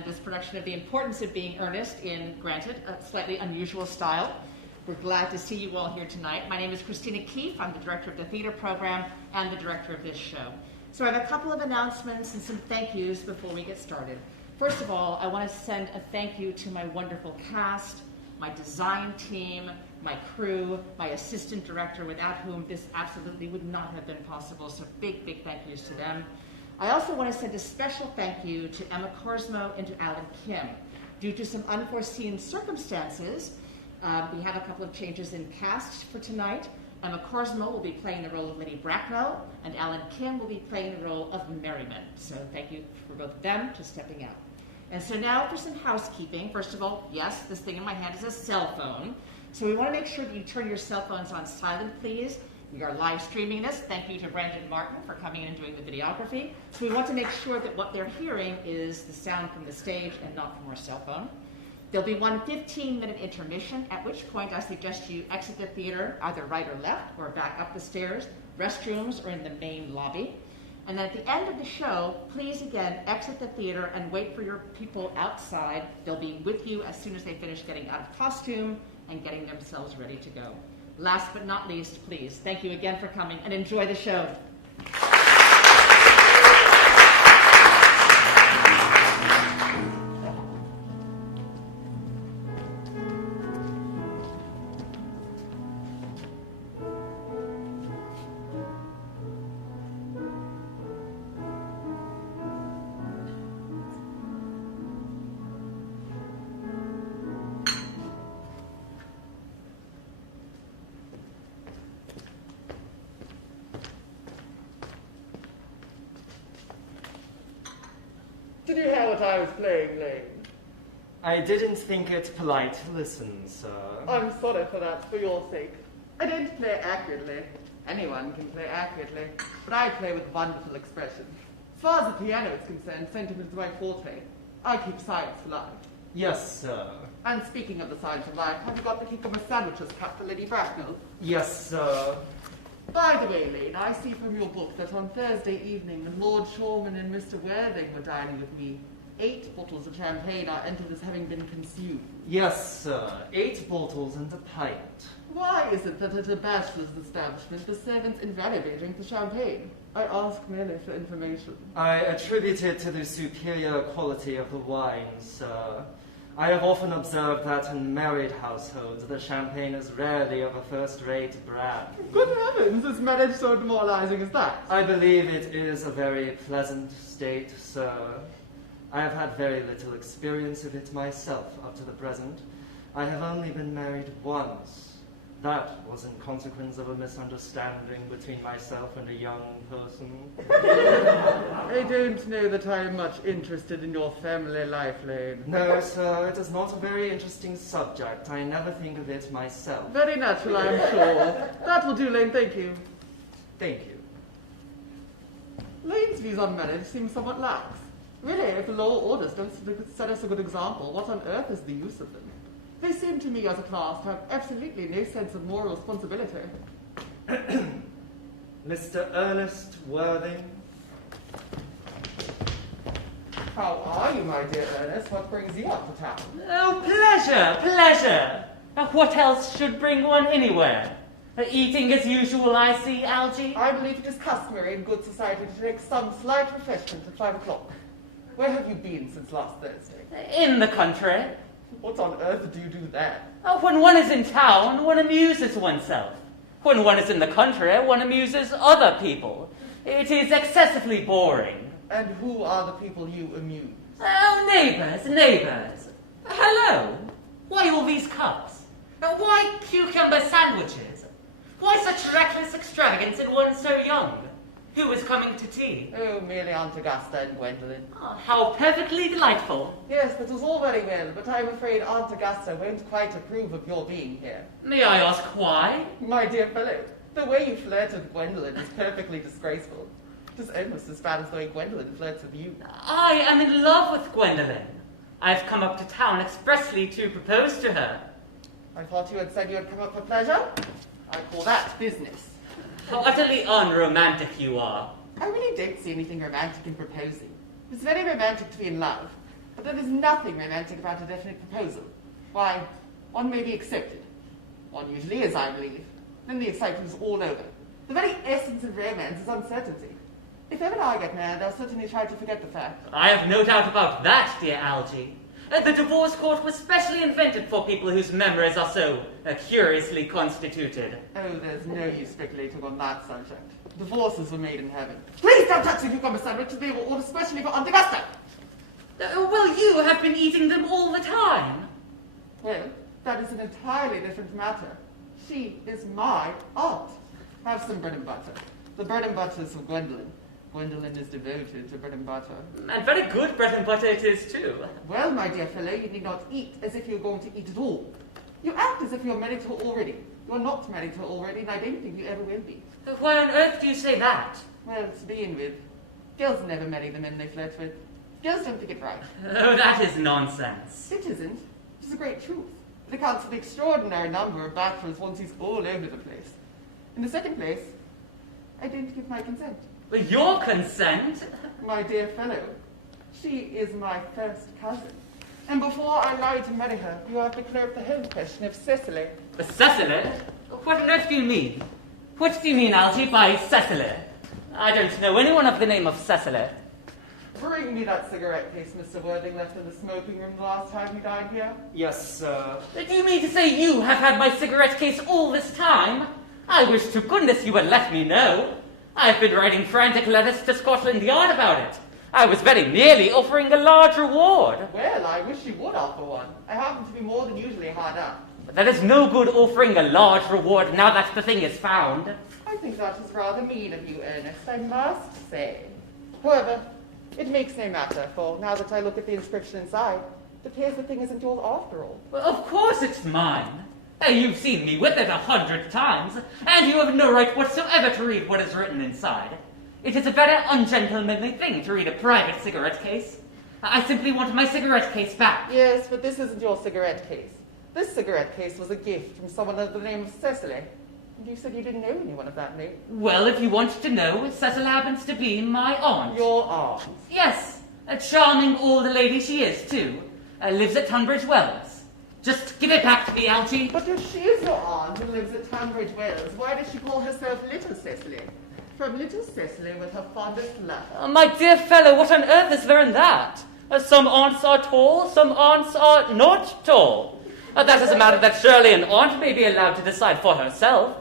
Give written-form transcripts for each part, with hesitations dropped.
and this production of The Importance of Being Earnest in, granted, a slightly unusual style. We're glad to see you all here tonight. My name is Christina Keefe. I'm the director of the theater program and the director of this show. So I have a couple of announcements and some thank yous before we get started. First of all, I want to send a thank you to my wonderful cast, my design team, my crew, my assistant director, without whom this absolutely would not have been possible. So big, big thank yous to them. I also want to send a special thank you to Emma Korsmo and to Alan Kim. Due to some unforeseen circumstances, we have a couple of changes in cast for tonight. Emma Korsmo will be playing the role of Lady Bracknell, and Alan Kim will be playing the role of Merriman. So thank you for both of them for stepping out. And so now for some housekeeping. First of all, yes, this thing in my hand is a cell phone. So we want to make sure that you turn your cell phones on silent, please. We are live streaming this. Thank you to Brandon Martin for coming in and doing the videography. So we want to make sure that what they're hearing is the sound from the stage and not from our cell phone. There'll be one 15-minute intermission, at which point I suggest you exit the theater either right or left or back up the stairs. Restrooms are in the main lobby. And then at the end of the show, please again exit the theater and wait for your people outside. They'll be with you as soon as they finish getting out of costume and getting themselves ready to go. Last but not least, please, thank you again for coming and enjoy the show. Did you hear what I was playing, Lane? I didn't think it polite to listen, sir. I'm sorry for that, for your sake. I don't play accurately. Anyone can play accurately, but I play with wonderful expression. As far as the piano is concerned, sentiment is my forte. I keep science for life. Yes, sir. And speaking of the science of life, have you got the cucumber sandwiches cut for Lady Bracknell? Yes, sir. By the way, Lane, I see from your book that on Thursday evening, when Lord Shorman and Mr. Worthing were dining with me, 8 bottles of champagne are entered as having been consumed. Yes, sir. 8 bottles and a pint. Why is it that at a bachelor's establishment the servants invariably drink the champagne? I ask merely for information. I attribute it to the superior quality of the wine, sir. I have often observed that in married households the champagne is rarely of a first-rate brand. Good heavens, is marriage so demoralizing as that? I believe it is a very pleasant state, sir. I have had very little experience of it myself up to the present. I have only been married once. That was in consequence of a misunderstanding between myself and a young person. I don't know that I am much interested in your family life, Lane. No, sir, it is not a very interesting subject. I never think of it myself. Very natural, I am sure. That will do, Lane, thank you. Thank you. Lane's views on marriage seem somewhat lax. Really, if the law orders don't set us a good example, what on earth is the use of them? They seem to me as a class to have absolutely no sense of moral responsibility. Mr. Ernest Worthing. How are you, my dear Ernest? What brings you up to town? Oh, pleasure, pleasure. What else should bring one anywhere? Eating as usual, I see, Algy. I believe it is customary in good society to take some slight refreshment at 5 o'clock. Where have you been since last Thursday? In the country. What on earth do you do there? When one is in town, one amuses oneself. When one is in the country, one amuses other people. It is excessively boring. And who are the people you amuse? Oh, neighbours, neighbours. Hello. Why all these cups? Why cucumber sandwiches? Why such reckless extravagance in one so young? Who is coming to tea? Oh, merely Aunt Augusta and Gwendolen. Oh, how perfectly delightful. Yes, that was all very well, but I'm afraid Aunt Augusta won't quite approve of your being here. May I ask why? My dear fellow, the way you flirt with Gwendolen is perfectly disgraceful. It is almost as bad as the way Gwendolen flirts with you. I am in love with Gwendolen. I've come up to town expressly to propose to her. I thought you had said you had come up for pleasure. I call that business. How utterly unromantic you are. I really don't see anything romantic in proposing. It's very romantic to be in love. But there is nothing romantic about a definite proposal. Why, one may be accepted. One usually is, I believe. Then the excitement is all over. The very essence of romance is uncertainty. If ever I get married, I'll certainly try to forget the fact. I have no doubt about that, dear Algy. The divorce court was specially invented for people whose memories are so curiously constituted. Oh, there's no use speculating on that subject. Divorces were made in heaven. Please don't touch the cucumber sandwiches. They were ordered specially for Aunt Augusta. Well, you have been eating them all the time. Well, that is an entirely different matter. She is my aunt. Have some bread and butter. The bread and butter is for Gwendolen. Gwendolen is devoted to bread and butter. And very good bread and butter it is, too. Well, my dear fellow, you need not eat as if you're going to eat at all. You act as if you're married to her already. You're not married to her already, and I don't think you ever will be. Why on earth do you say that? Well, to begin with, girls never marry the men they flirt with. Girls don't think it right. Oh, that is nonsense. It isn't. It is a great truth. It accounts for the extraordinary number of bachelors one sees all over the place. In the second place, I didn't give my consent. Your consent? My dear fellow, she is my first cousin. And before I allow to marry her, you have to clear up the whole question of Cecily. Cecily? What on earth do you mean? What do you mean, Algy, by Cecily? I don't know anyone of the name of Cecily. Bring me that cigarette case Mr. Worthing left in the smoking room the last time he dined here. Yes, sir. Do you mean to say you have had my cigarette case all this time? I wish to goodness you would let me know. I've been writing frantic letters to Scotland Yard about it. I was very nearly offering a large reward. Well, I wish you would offer one. I happen to be more than usually hard up. But that is no good offering a large reward now that the thing is found. I think that is rather mean of you, Ernest, I must say. However, it makes no matter, for now that I look at the inscription inside, it appears the thing isn't yours after all. Well, of course it's mine. You've seen me with it 100 times, and you have no right whatsoever to read what is written inside. It is a very ungentlemanly thing to read a private cigarette case. I simply want my cigarette case back. Yes, but this isn't your cigarette case. This cigarette case was a gift from someone under the name of Cecily. And you said you didn't know anyone of that name. Well, if you want to know, Cecil happens to be my aunt. Your aunt? Yes, a charming old lady she is, too. Lives at Tunbridge Wells. Just give it back to me, Algy. But if she is your aunt who lives at Tunbridge Wells, why does she call herself Little Cecily? From Little Cecily with her fondest love. My dear fellow, what on earth is there in that? Some aunts are tall, some aunts are not tall. That is a matter that surely an aunt may be allowed to decide for herself.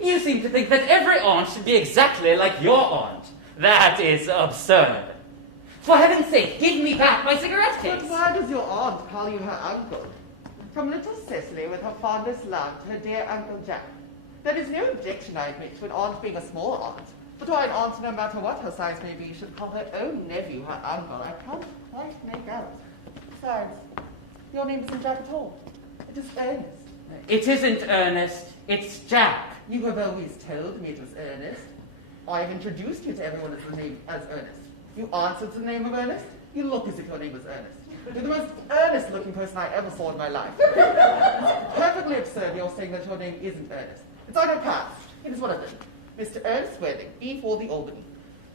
You seem to think that every aunt should be exactly like your aunt. That is absurd. For heaven's sake, give me back my cigarette case. But why does your aunt call you her uncle? From Little Cecily with her fondest love to her dear Uncle Jack. There is no objection, I admit, to an aunt being a small aunt. But why an aunt, no matter what her size may be, should call her own nephew her uncle, I can't quite make out. Besides, your name isn't Jack at all. It is Ernest. It isn't Ernest, it's Jack. You have always told me it was Ernest. I have introduced you to everyone as Ernest. You answered to the name of Ernest. You look as if your name was Ernest. You're the most earnest-looking person I ever saw in my life. It's perfectly absurd you're saying that your name isn't Ernest. It's on your pass. It is one of them. Mr. Ernest Worthing, E4 the Albany.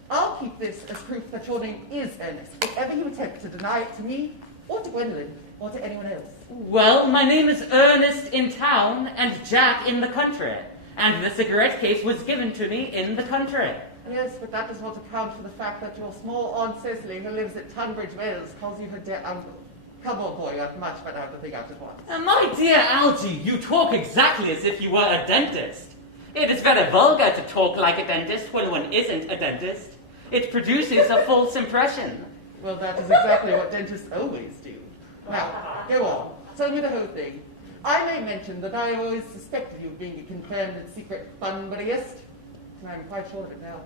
I'll keep this as proof that your name is Ernest, if ever you attempt to deny it to me, or to Gwendolen, or to anyone else. Well, my name is Ernest in town and Jack in the country. And the cigarette case was given to me in the country. Yes, but that does not account for the fact that your small Aunt Cecily, who lives at Tunbridge Wells, calls you her dear uncle. Come on, boy, you have much better have to think out at once. My dear Algy, you talk exactly as if you were a dentist. It is very vulgar to talk like a dentist when one isn't a dentist. It produces a false impression. Well, that is exactly what dentists always do. Now, go on. Tell me the whole thing. I may mention that I always suspected you of being a confirmed and secret Bunburyist. And I'm quite sure of it now.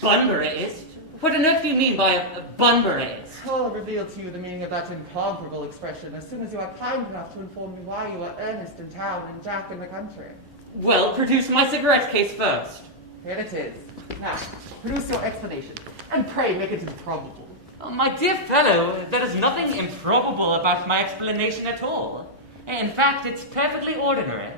Bunburyist? What on earth do you mean by a Bunburyist? I'll reveal to you the meaning of that incomparable expression as soon as you are kind enough to inform me why you are Ernest in town and Jack in the country. Well, produce my cigarette case first. Here it is. Now, produce your explanation, and pray make it improbable. My dear fellow, there is nothing improbable about my explanation at all. In fact, it's perfectly ordinary.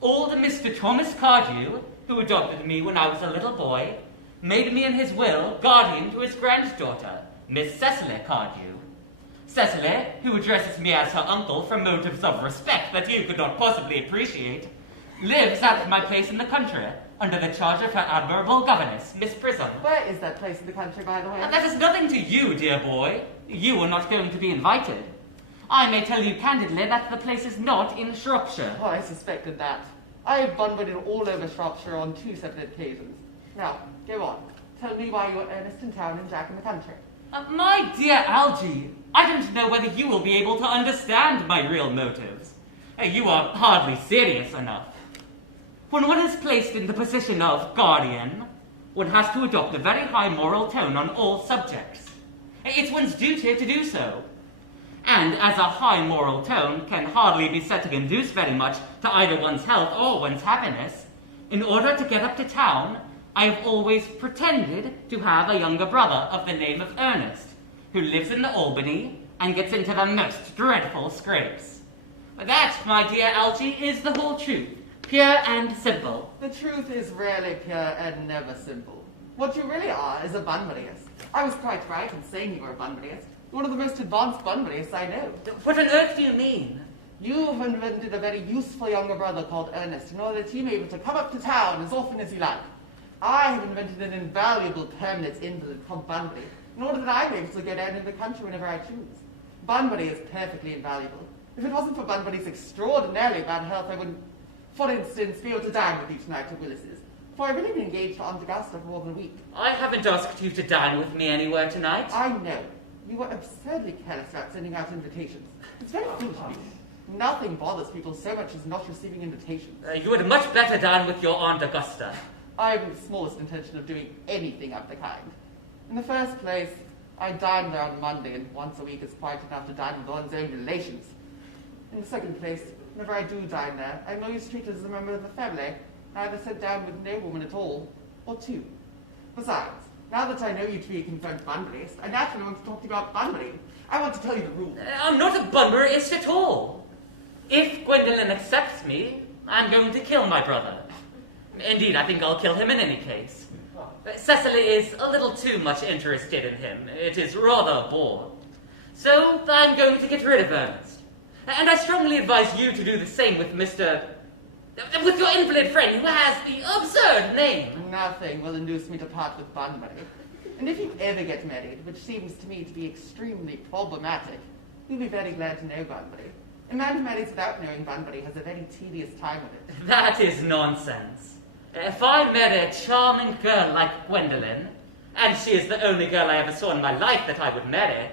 Old Mr. Thomas Cardew, who adopted me when I was a little boy, made me in his will guardian to his granddaughter, Miss Cecily Cardew. Cecily, who addresses me as her uncle from motives of respect that you could not possibly appreciate, lives at my place in the country, under the charge of her admirable governess, Miss Prism. Where is that place in the country, by the way? And that is nothing to you, dear boy. You are not going to be invited. I may tell you candidly that the place is not in Shropshire. Oh, I suspected that. I have bunbudded all over Shropshire on 2 separate occasions. Now, go on. Tell me why you're Ernest in town and Jack in the country. My dear Algy, I don't know whether you will be able to understand my real motives. You are hardly serious enough. When one is placed in the position of guardian, one has to adopt a very high moral tone on all subjects. It's one's duty to do so. And as a high moral tone can hardly be said to conduce very much to either one's health or one's happiness, in order to get up to town, I have always pretended to have a younger brother of the name of Ernest, who lives in the Albany and gets into the most dreadful scrapes. That, my dear Algy, is the whole truth, pure and simple. The truth is rarely pure and never simple. What you really are is a bunburyist. I was quite right in saying you were a bunburyist. One of the most advanced bunburyists I know. What on earth do you mean? You've invented a very useful younger brother called Ernest in order that he may be able to come up to town as often as you like. I have invented an invaluable permanent invalid called Bunbury in order that I may be able to go down in the country whenever I choose. Bunbury is perfectly invaluable. If it wasn't for Bunbury's extraordinarily bad health, I wouldn't, for instance, be able to dine with you tonight at Willis's. For I've really been engaged to Aunt Augusta for more than a week. I haven't asked you to dine with me anywhere tonight. I know. You were absurdly careless about sending out invitations. It's very foolish of you. Nothing bothers people so much as not receiving invitations. You would much better dine with your Aunt Augusta. I haven't the smallest intention of doing anything of the kind. In the first place, I dine there on Monday, and once a week is quite enough to dine with one's own relations. In the second place, whenever I do dine there, I'm always treated as a member of the family, either sent down with no woman at all, or 2. Besides, now that I know you to be a confirmed Bunburyist, I naturally want to talk to you about Bunbury. I want to tell you the rules. I'm not a Bunburyist at all. If Gwendolen accepts me, I'm going to kill my brother. Indeed, I think I'll kill him in any case. Cecily is a little too much interested in him. It is rather a bore. So I'm going to get rid of Ernest. And I strongly advise you to do the same with with your invalid friend who has the absurd name. Nothing will induce me to part with Bunbury. And if you ever get married, which seems to me to be extremely problematic, you'll be very glad to know Bunbury. A man who marries without knowing Bunbury has a very tedious time of it. That is nonsense. If I marry a charming girl like Gwendolen, and she is the only girl I ever saw in my life that I would marry,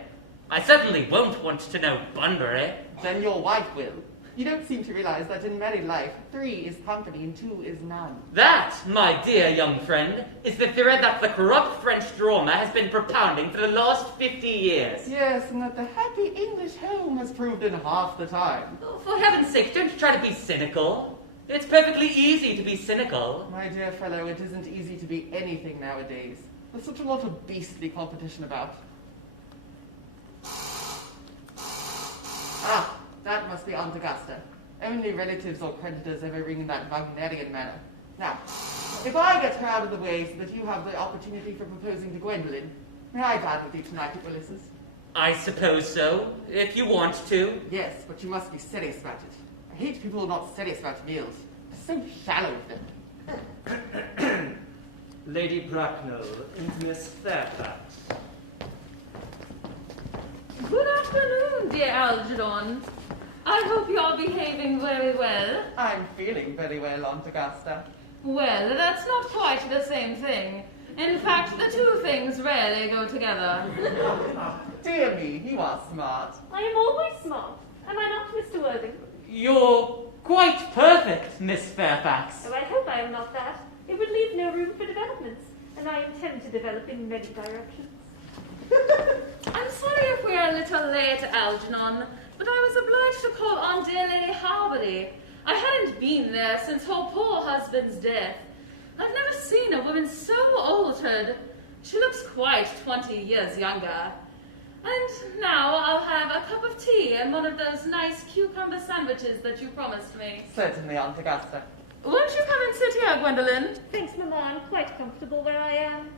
I certainly won't want to know Bunbury. Then your wife will. You don't seem to realize that in married life, 3 is company and 2 is none. That, my dear young friend, is the theory that the corrupt French drama has been propounding for the last 50 years. Yes, and that the happy English home has proved in half the time. Oh, for heaven's sake, don't try to be cynical. It's perfectly easy to be cynical. My dear fellow, it isn't easy to be anything nowadays. There's such a lot of beastly competition about. Ah, that must be Aunt Augusta. Only relatives or creditors ever ring in that Wagnerian manner. Now, if I get her out of the way so that you have the opportunity for proposing to Gwendolen, may I dine with you tonight at Willis's? I suppose so, if you want to. Yes, but you must be serious about it. I hate people who are not serious about meals. They're so shallow with them. Lady Bracknell and Miss Fairfax. Good afternoon, dear Algernon. I hope you're behaving very well. I'm feeling very well, Aunt Augusta. Well, that's not quite the same thing. In fact, the two things rarely go together. Dear me, you are smart. I am always smart. Am I not, Mr. Worthing? You're quite perfect, Miss Fairfax. Oh, I hope I am not that. It would leave no room for developments, and I intend to develop in many directions. I'm sorry if we're a little late, Algernon, but I was obliged to call on dear Lady Harbury. I hadn't been there since her poor husband's death. I've never seen a woman so altered. She looks quite 20 years younger. And now I'll have a cup of tea and one of those nice cucumber sandwiches that you promised me. Certainly, Aunt Augusta. Won't you come and sit here, Gwendolen? Thanks, Mamma. I'm quite comfortable where I am.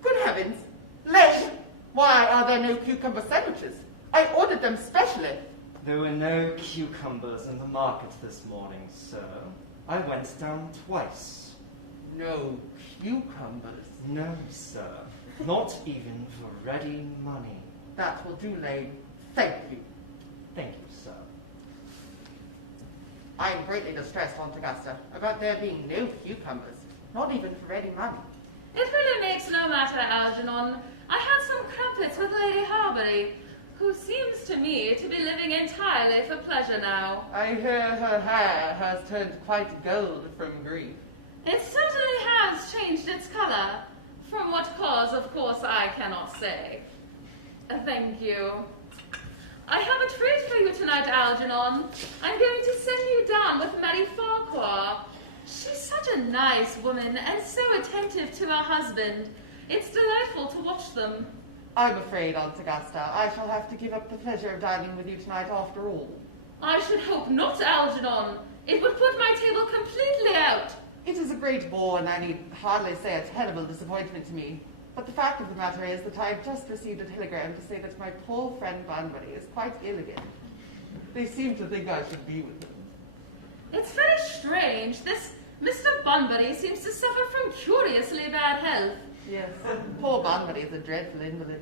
Good heavens! Leg! Why are there no cucumber sandwiches? I ordered wanted them specially. There were no cucumbers in the market this morning, sir. I went down twice. No cucumbers. No, sir. Not even for ready money. That will do, Lane. Thank you. Thank you, sir. I am greatly distressed, Aunt Augusta, about there being no cucumbers, not even for ready money. It really makes no matter, Algernon. I had some crumpets with Lady Harbury, who seems to me to be living entirely for pleasure now. I hear her hair has turned quite gold from grief. It certainly has changed its colour. From what cause, of course, I cannot say. Thank you. I have a treat for you tonight, Algernon. I'm going to send you down with Mary Farquhar. She's such a nice woman and so attentive to her husband. It's delightful to watch them. I'm afraid, Aunt Augusta, I shall have to give up the pleasure of dining with you tonight after all. I should hope not, Algernon. It would put my table completely out. It is a great bore, and I need hardly say a terrible disappointment to me. But the fact of the matter is that I have just received a telegram to say that my poor friend Bunbury is quite ill again. They seem to think I should be with him. It's very strange. This Mr. Bunbury seems to suffer from curiously bad health. Yes, poor Bunbury is a dreadful invalid.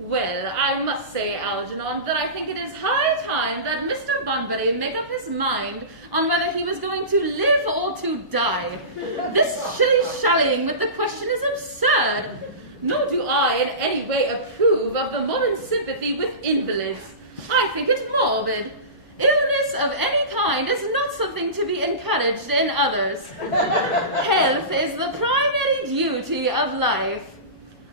Well, I must say, Algernon, that I think it is high time that Mr. Bunbury make up his mind on whether he was going to live or to die. This shilly-shallying with the question is absurd. Nor do I in any way approve of the modern sympathy with invalids. I think it morbid. Illness of any kind is not something to be encouraged in others. Health is the primary duty of life.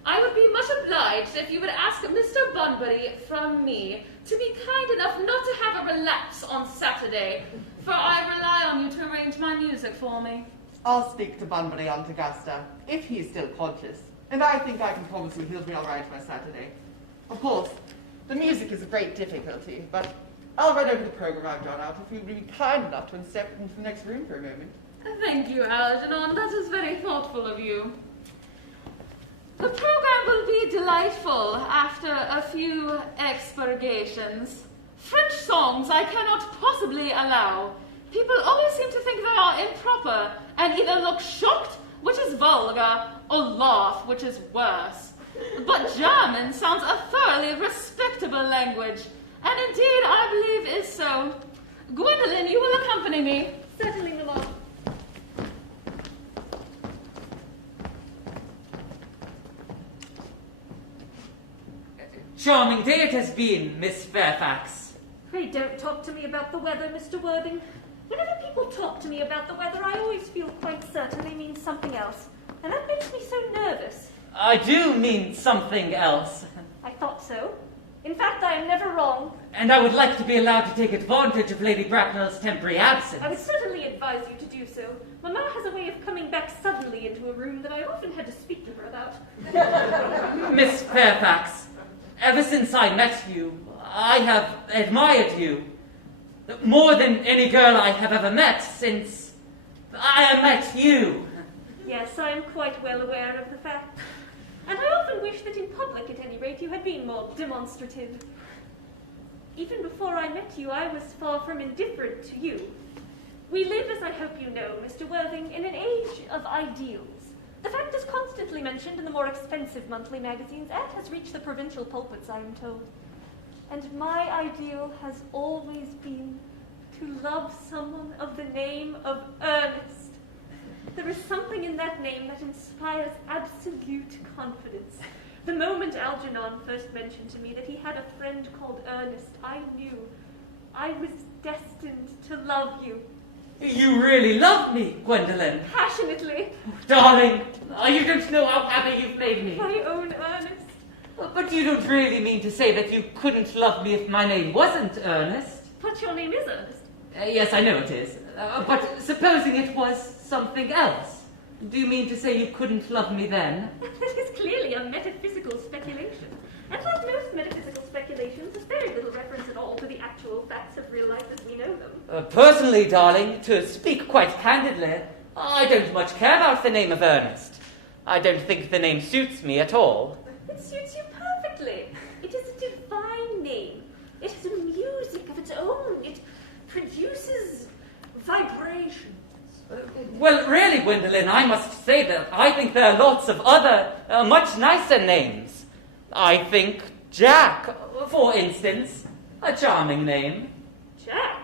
I would be much obliged if you would ask Mr. Bunbury from me to be kind enough not to have a relapse on Saturday, for I rely on you to arrange my music for me. I'll speak to Bunbury, Aunt Augusta, if he's still conscious, and I think I can promise you he'll be all right by Saturday. Of course, the music is a great difficulty, but I'll run over the program I've drawn out if you'd be kind enough to step into the next room for a moment. Thank you, Algernon. That is very thoughtful of you. The program will be delightful after a few expurgations. French songs I cannot possibly allow. People always seem to think they are improper and either look shocked, which is vulgar, or laugh, which is worse. But German sounds a thoroughly respectable language, and indeed I believe is so. Gwendolen, you will accompany me. Certainly, Mamma. Charming day it has been, Miss Fairfax. Pray don't talk to me about the weather, Mr. Worthing. Whenever people talk to me about the weather, I always feel quite certain they mean something else. And that makes me so nervous. I do mean something else. I thought so. In fact, I am never wrong. And I would like to be allowed to take advantage of Lady Bracknell's temporary absence. I would certainly advise you to do so. Mamma has a way of coming back suddenly into a room that I often had to speak to her about. Miss Fairfax, ever since I met you, I have admired you. More than any girl I have ever met since I met you. Yes, I am quite well aware of the fact. And I often wish that in public, at any rate, you had been more demonstrative. Even before I met you, I was far from indifferent to you. We live, as I hope you know, Mr. Worthing, in an age of ideals. The fact is constantly mentioned in the more expensive monthly magazines and has reached the provincial pulpits, I am told. And my ideal has always been to love someone of the name of Ernest. There is something in that name that inspires absolute confidence. The moment Algernon first mentioned to me that he had a friend called Ernest, I knew I was destined to love you. You really love me, Gwendolen. Passionately. Darling, you don't know how happy you've made me. My own Ernest. But you don't really mean to say that you couldn't love me if my name wasn't Ernest? But your name is Ernest. Yes, I know it is. But supposing it was something else, do you mean to say you couldn't love me then? That is clearly a metaphysical speculation. And like most metaphysical speculations, there's very little reference at all to the actual facts of real life as we know them. Personally, darling, to speak quite candidly, I don't much care about the name of Ernest. I don't think the name suits me at all. It suits you perfectly. It is a divine name. Well, really, Gwendolyn, I must say that I think there are lots of other, much nicer names. I think Jack, for instance, a charming name. Jack?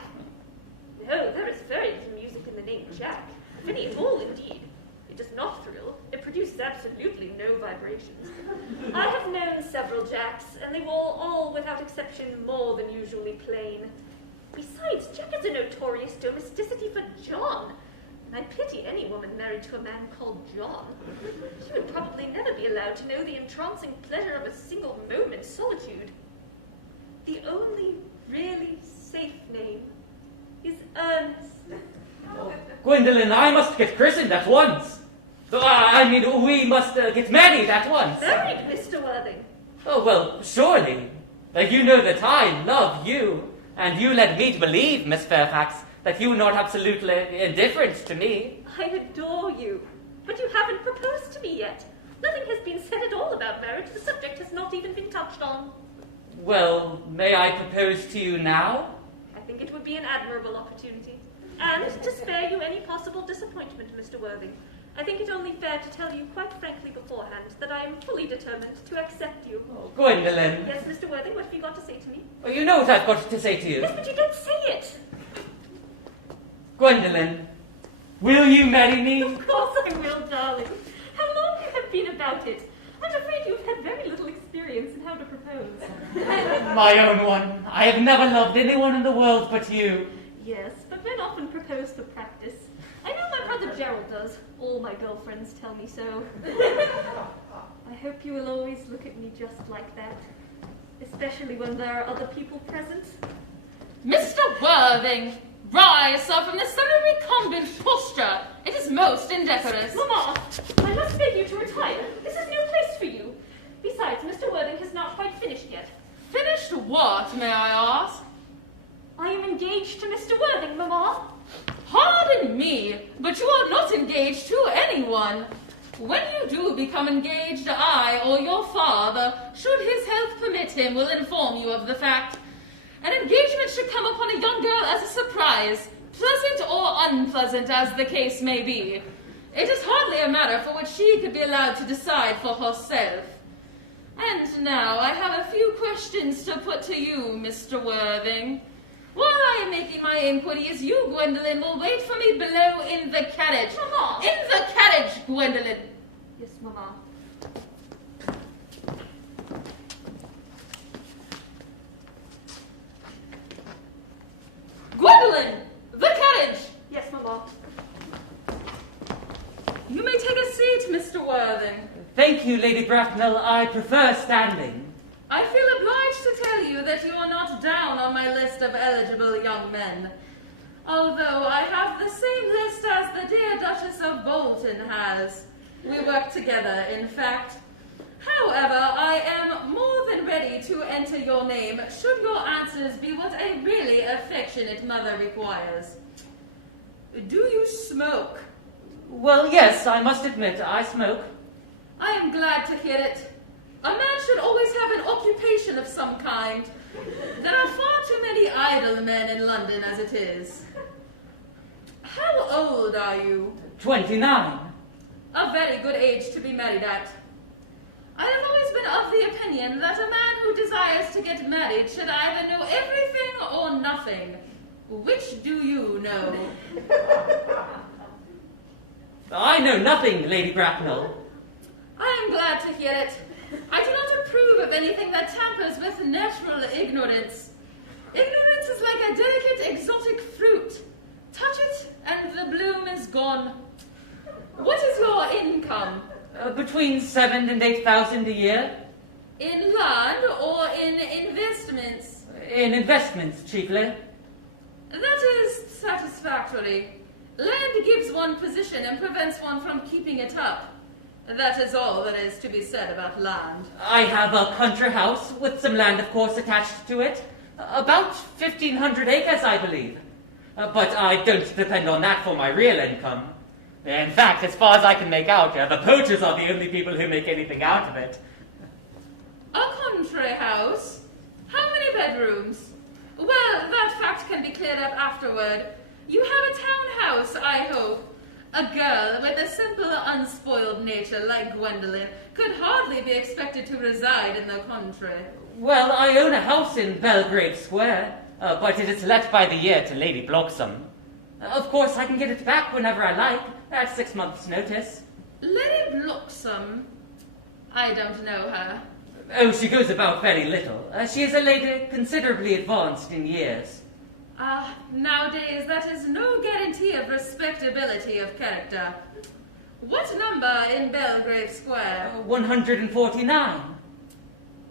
No, there is very little music in the name Jack. If any at all, indeed. It does not thrill. It produces absolutely no vibrations. I have known several Jacks, and they were all without exception, more than usually plain. Besides, Jack is a notorious domesticity for John. And I pity any woman married to a man called John. She would probably never be allowed to know the entrancing pleasure of a single moment's solitude. The only really safe name is Ernest. Gwendolyn, I must get christened at once. We must get married at once. Married, Mr. Worthing? Oh, well, surely. You know that I love you, and you led me to believe, Miss Fairfax, that you were not absolutely indifferent to me. I adore you, but you haven't proposed to me yet. Nothing has been said at all about marriage. The subject has not even been touched on. Well, may I propose to you now? I think it would be an admirable opportunity. And to spare you any possible disappointment, Mr. Worthing, I think it only fair to tell you quite frankly beforehand that I am fully determined to accept you. Oh, Gwendolyn. Yes, Mr. Worthing, what have you got to say to me? Oh, you know what I've got to say to you. Yes, but you don't say it. Gwendolyn, will you marry me? Of course I will, darling. How long you have been about it? I'm afraid you've had very little experience in how to propose. My own one. I have never loved anyone in the world but you. Yes, but men often propose for practice. I know my brother Gerald does. All my girlfriends tell me so. I hope you will always look at me just like that, especially when there are other people present. Mr. Worthing, rise, sir, from this semi-recumbent posture. It is most indecorous. Mamma, I must beg you to retire. This is no place for you. Besides, Mr. Worthing has not quite finished yet. Finished what, may I ask? I am engaged to Mr. Worthing, Mamma. Pardon me, but you are not engaged to anyone. When you do become engaged, I or your father, should his health permit him, will inform you of the fact. An engagement should come upon a young girl as a surprise, pleasant or unpleasant as the case may be. It is hardly a matter for which she could be allowed to decide for herself. And now I have a few questions to put to you, Mr. Worthing. While I am making my inquiries, you, Gwendolyn, will wait for me below in the carriage. Mamma! In the carriage, Gwendolyn! Yes, Mamma. Gwendolyn! The carriage! Yes, Mamma. You may take a seat, Mr. Worthing. Thank you, Lady Bracknell. I prefer standing. I feel obliged to tell you that you are not down on my list of eligible young men. Although I have the same list as the dear Duchess of Bolton has. We work together, in fact. However, I am more than ready to enter your name, should your answers be what a really affectionate mother requires. Do you smoke? Well, yes, I must admit, I smoke. I am glad to hear it. A man should always have an occupation of some kind. There are far too many idle men in London as it is. How old are you? 29. A very good age to be married at. I have always been of the opinion that a man who desires to get married should either know everything or nothing. Which do you know? I know nothing, Lady Bracknell. I am glad to hear it. I do not approve of anything that tampers with natural ignorance. Ignorance is like a delicate exotic fruit. Touch it and the bloom is gone. What is your income? Between 7,000 and 8,000 a year. In land or in investments? In investments, chiefly. That is satisfactory. Land gives one position and prevents one from keeping it up. That is all that is to be said about land. I have a country house with some land, of course, attached to it. About 1,500 acres, I believe. But I don't depend on that for my real income. In fact, as far as I can make out, the poachers are the only people who make anything out of it. A country house? How many bedrooms? Well, that fact can be cleared up afterward. You have a townhouse, I hope. A girl with a simple, unspoiled nature like Gwendolen could hardly be expected to reside in the country. Well, I own a house in Belgrave Square, but it is let by the year to Lady Bloxham. Of course, I can get it back whenever I like, at 6 months' notice. Lady Bloxham? I don't know her. Oh, she goes about very little. She is a lady considerably advanced in years. Nowadays that is no guarantee of respectability of character. What number in Belgrave Square? 149.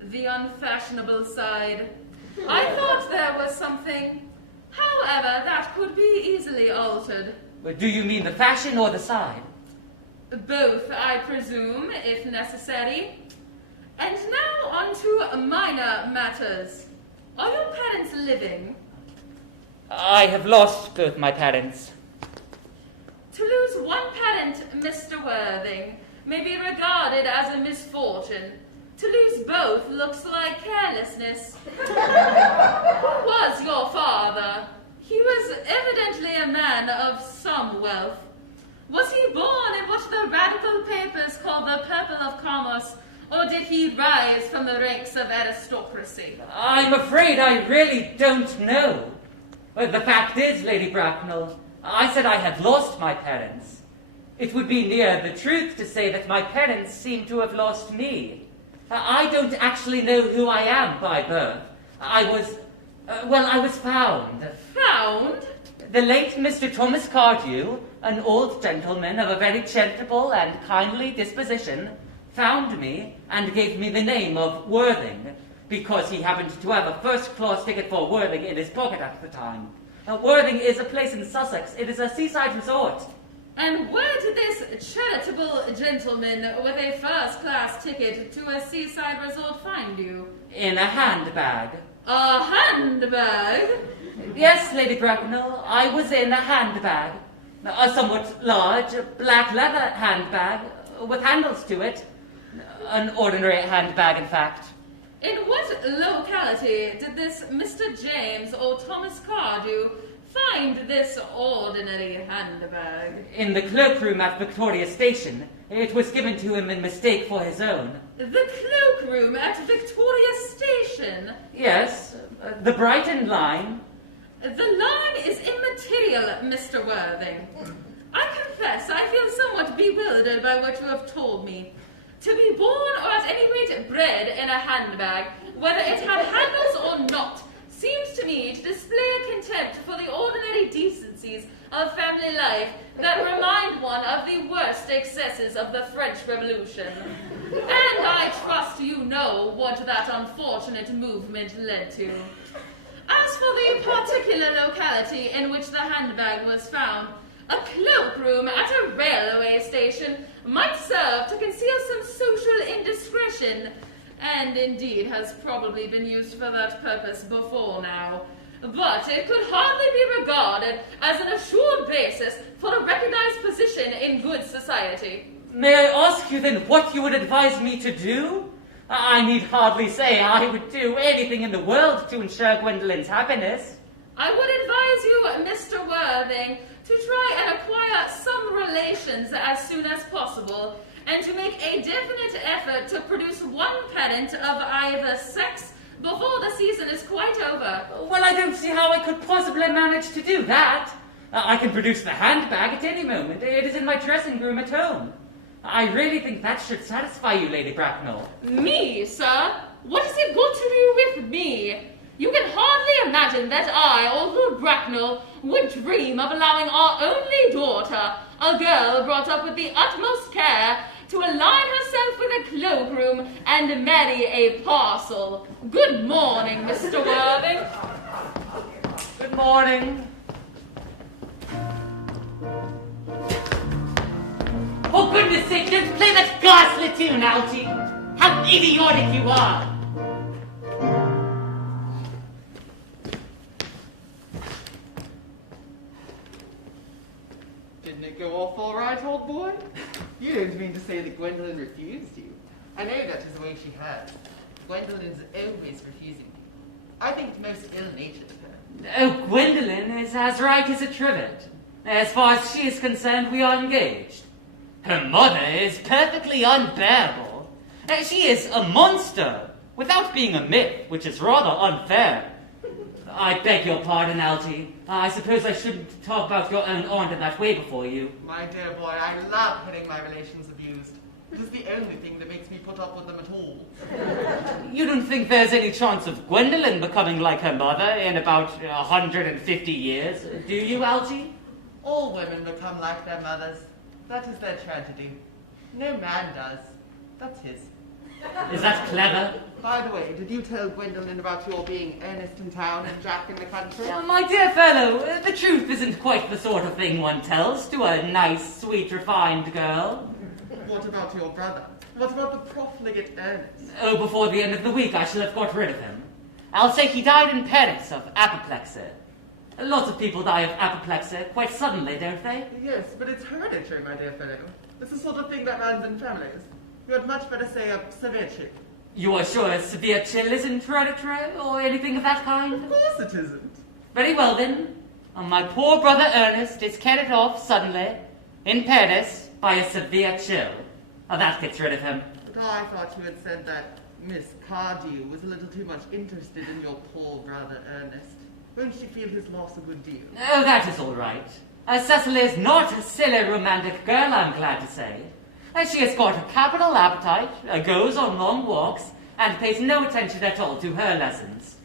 The unfashionable side. I thought there was something. However, that could be easily altered. Do you mean the fashion or the side? Both, I presume, if necessary. And now on to minor matters. Are your parents living? I have lost both my parents. To lose one parent, Mr. Worthing, may be regarded as a misfortune. To lose both looks like carelessness. Who was your father? He was evidently a man of some wealth. Was he born in what the radical papers call the purple of commerce, or did he rise from the ranks of aristocracy? I'm afraid I really don't know. The fact is, Lady Bracknell, I said I had lost my parents. It would be near the truth to say that my parents seem to have lost me. I don't actually know who I am by birth. I was found. Found? The late Mr. Thomas Cardew, an old gentleman of a very charitable and kindly disposition, found me and gave me the name of Worthing, because he happened to have a first-class ticket for Worthing in his pocket at the time. Worthing is a place in Sussex. It is a seaside resort. And where did this charitable gentleman with a first-class ticket to a seaside resort find you? In a handbag. A handbag? Yes, Lady Bracknell, I was in a handbag. A somewhat large, black leather handbag with handles to it. An ordinary handbag, in fact. In what locality did this Mr. James or Thomas Cardew find this ordinary handbag? In the cloakroom at Victoria Station. It was given to him in mistake for his own. The cloakroom at Victoria Station? Yes, the Brighton line. The line is immaterial, Mr. Worthing. I confess I feel somewhat bewildered by what you have told me. To be born, or at any rate bred, in a handbag, whether it had handles or not, seems to me to display a contempt for the ordinary decencies of family life that remind one of the worst excesses of the French Revolution. And I trust you know what that unfortunate movement led to. As for the particular locality in which the handbag was found, a cloakroom at a railway station might serve to conceal some social indiscretion, and indeed has probably been used for that purpose before now. But it could hardly be regarded as an assured basis for a recognized position in good society. May I ask you then what you would advise me to do? I need hardly say I would do anything in the world to ensure Gwendolen's happiness. I would advise you, Mr. Worthing, to try and acquire some relations as soon as possible, and to make a definite effort to produce one parent of either sex before the season is quite over. Well, I don't see how I could possibly manage to do that. I can produce the handbag at any moment. It is in my dressing room at home. I really think that should satisfy you, Lady Bracknell. Me, sir? What has it got to do with me? You can hardly imagine that I, or Lord Bracknell, would dream of allowing our only daughter, a girl brought up with the utmost care, to align herself with a cloakroom and marry a parcel. Good morning, Mr. Worthing. Good morning. For goodness sake, don't play that ghastly tune, Algy! How idiotic you are! Didn't it go off all right, old boy? You don't mean to say that Gwendolen refused you? I know that is the way she has. Gwendolen's always refusing me. I think it's most ill-natured of her. Oh, Gwendolen is as right as a trivet. As far as she is concerned, we are engaged. Her mother is perfectly unbearable. She is a monster, without being a myth, which is rather unfair. I beg your pardon, Algy. I suppose I shouldn't talk about your own aunt in that way before you. My dear boy, I love having my relations abused. It is the only thing that makes me put up with them at all. You don't think there's any chance of Gwendolen becoming like her mother in about 150 years, do you, Algy? All women become like their mothers. That is their tragedy. No man does. That's his. Is that clever? By the way, did you tell Gwendolen about your being Ernest in town and Jack in the country? My dear fellow, the truth isn't quite the sort of thing one tells to a nice, sweet, refined girl. What about your brother? What about the profligate Ernest? Oh, before the end of the week I shall have got rid of him. I'll say he died in Paris of apoplexy. Lots of people die of apoplexy quite suddenly, don't they? Yes, but it's hereditary, my dear fellow. It's the sort of thing that runs in families. You had much better say a severe chill. You are sure a severe chill isn't hereditary or anything of that kind? Of course it isn't. Very well then. My poor brother Ernest is carried off suddenly, in Paris, by a severe chill. That gets rid of him. But I thought you had said that Miss Cardew was a little too much interested in your poor brother Ernest. Won't she feel his loss a good deal? Oh, that is all right. Cecily is not a silly romantic girl, I'm glad to say. She has got a capital appetite, goes on long walks, and pays no attention at all to her lessons.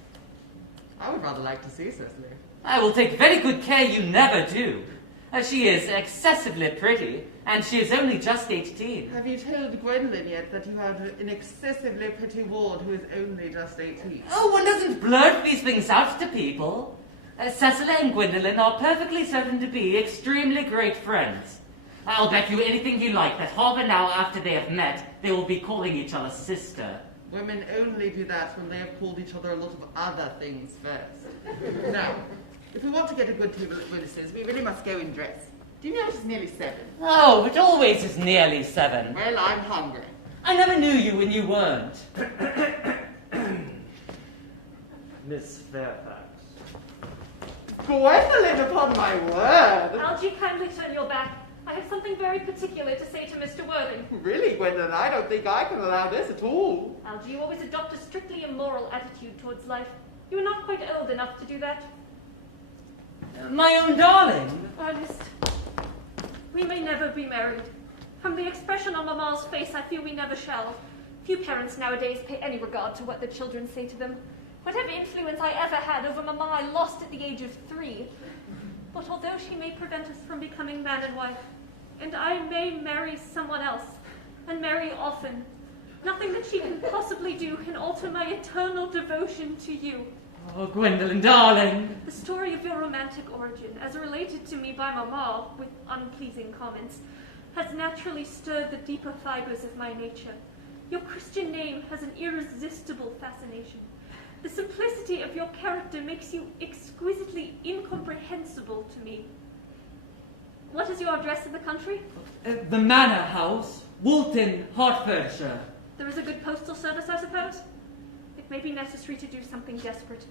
I would rather like to see Cecily. I will take very good care you never do. She is excessively pretty, and she is only just 18. Have you told Gwendolen yet that you have an excessively pretty ward who is only just 18? Oh, one doesn't blurt these things out to people. Cecily and Gwendolen are perfectly certain to be extremely great friends. I'll bet you anything you like that half an hour after they have met, they will be calling each other sister. Women only do that when they have called each other a lot of other things first. Now, if we want to get a good table at Willis's, we really must go and dress. Do you know it's nearly 7? Oh, it always is nearly 7. Well, I'm hungry. I never knew you when you weren't. Miss Fairfax. Gwendolen, upon my word! Algy, kindly turn your back. I have something very particular to say to Mr. Worthing. Really, Gwendolen, I don't think I can allow this at all. Algy, you always adopt a strictly immoral attitude towards life. You are not quite old enough to do that. My own darling. Ernest, we may never be married. From the expression on Mamma's face, I feel we never shall. Few parents nowadays pay any regard to what their children say to them. Whatever influence I ever had over Mamma, I lost at the age of 3. But although she may prevent us from becoming man and wife, and I may marry someone else, and marry often, nothing that she can possibly do can alter my eternal devotion to you. Oh, Gwendolen, darling. The story of your romantic origin, as related to me by Mamma with unpleasing comments, has naturally stirred the deeper fibers of my nature. Your Christian name has an irresistible fascination. The simplicity of your character makes you exquisitely incomprehensible to me. What is your address in the country? The Manor House, Woolton, Hertfordshire. There is a good postal service, I suppose? It may be necessary to do something desperate.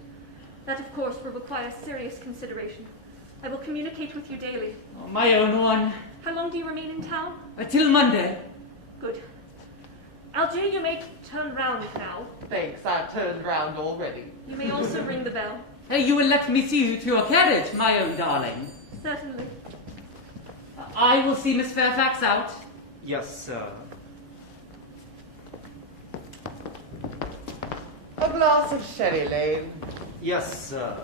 That, of course, will require serious consideration. I will communicate with you daily. Oh, my own one. How long do you remain in town? Till Monday. Good. Algy, you may turn round now. Thanks, I've turned round already. You may also ring the bell. You will let me see you to your carriage, my own darling. Certainly. I will see Miss Fairfax out. Yes, sir. A glass of sherry, Lane. Yes, sir.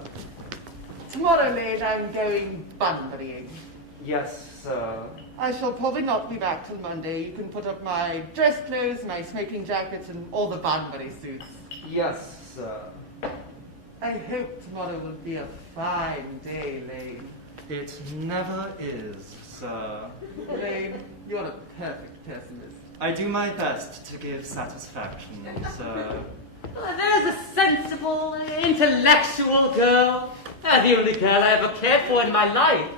Tomorrow, Lane, I'm going bunburying. Yes, sir. I shall probably not be back till Monday. You can put up my dress clothes, my smoking jackets, and all the Bunbury suits. Yes, sir. I hope tomorrow will be a fine day, Lane. It never is, sir. Lane, you're a perfect pessimist. I do my best to give satisfaction, sir. There's a sensible, intellectual girl. The only girl I ever cared for in my life.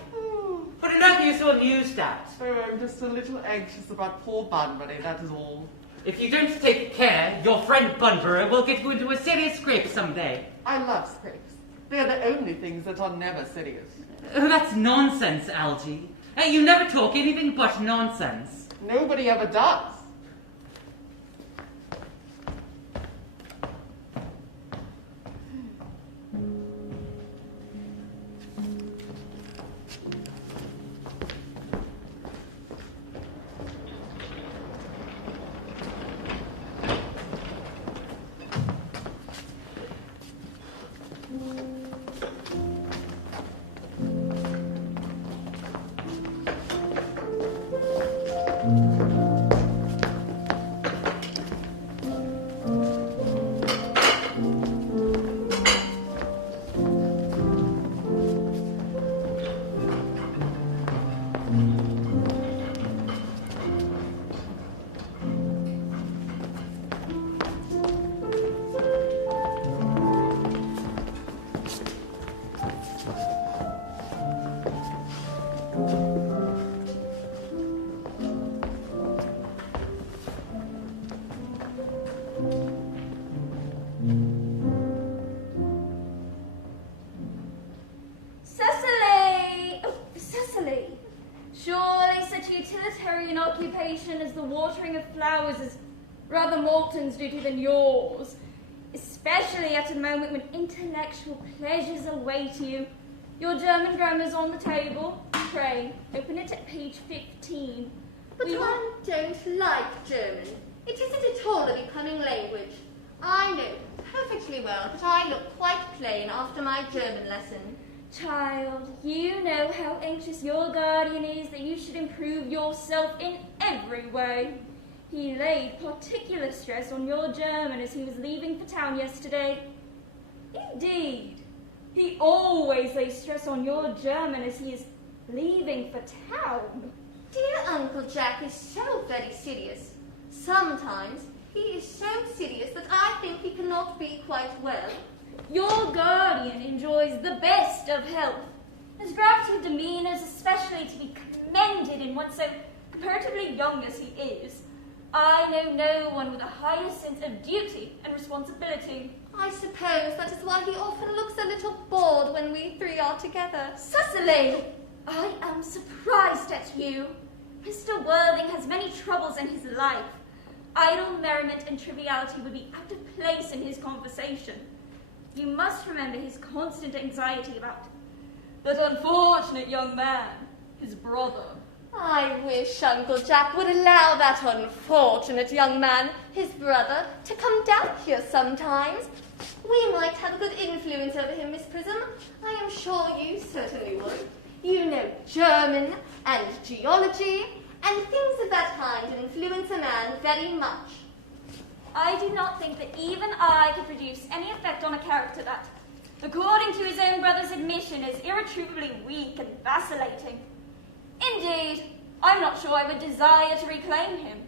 But enough are you so amused at? Oh, I'm just a little anxious about poor Bunbury, that is all. If you don't take care, your friend Bunbury will get you into a serious scrape someday. I love scrapes. They are the only things that are never serious. Oh, that's nonsense, Algy. You never talk anything but nonsense. Nobody ever does. As the watering of flowers is rather Moulton's duty than yours, especially at a moment when intellectual pleasures await you. Your German grammar's on the table. Pray, open it at page 15. But I don't like German. It isn't at all a becoming language. I know perfectly well that I look quite plain after my German lesson. Child, you know how anxious your guardian is that you should improve yourself in every way. He laid particular stress on your German as he was leaving for town yesterday. Indeed, he always lays stress on your German as he is leaving for town. Dear Uncle Jack is so very serious. Sometimes he is so serious that I think he cannot be quite well. Your guardian enjoys the best of health. His gravity of demeanour is especially to be commended in one so comparatively young as he is. I know no one with a higher sense of duty and responsibility. I suppose that is why he often looks a little bored when we three are together. Cecily, I am surprised at you. Mr. Worthing has many troubles in his life. Idle merriment and triviality would be out of place in his conversation. You must remember his constant anxiety about that unfortunate young man, his brother. I wish Uncle Jack would allow that unfortunate young man, his brother, to come down here sometimes. We might have a good influence over him, Miss Prism. I am sure you certainly would. You know German and geology and things of that kind influence a man very much. I do not think that even I could produce any effect on a character that, according to his own brother's admission, is irretrievably weak and vacillating. Indeed, I'm not sure I would desire to reclaim him.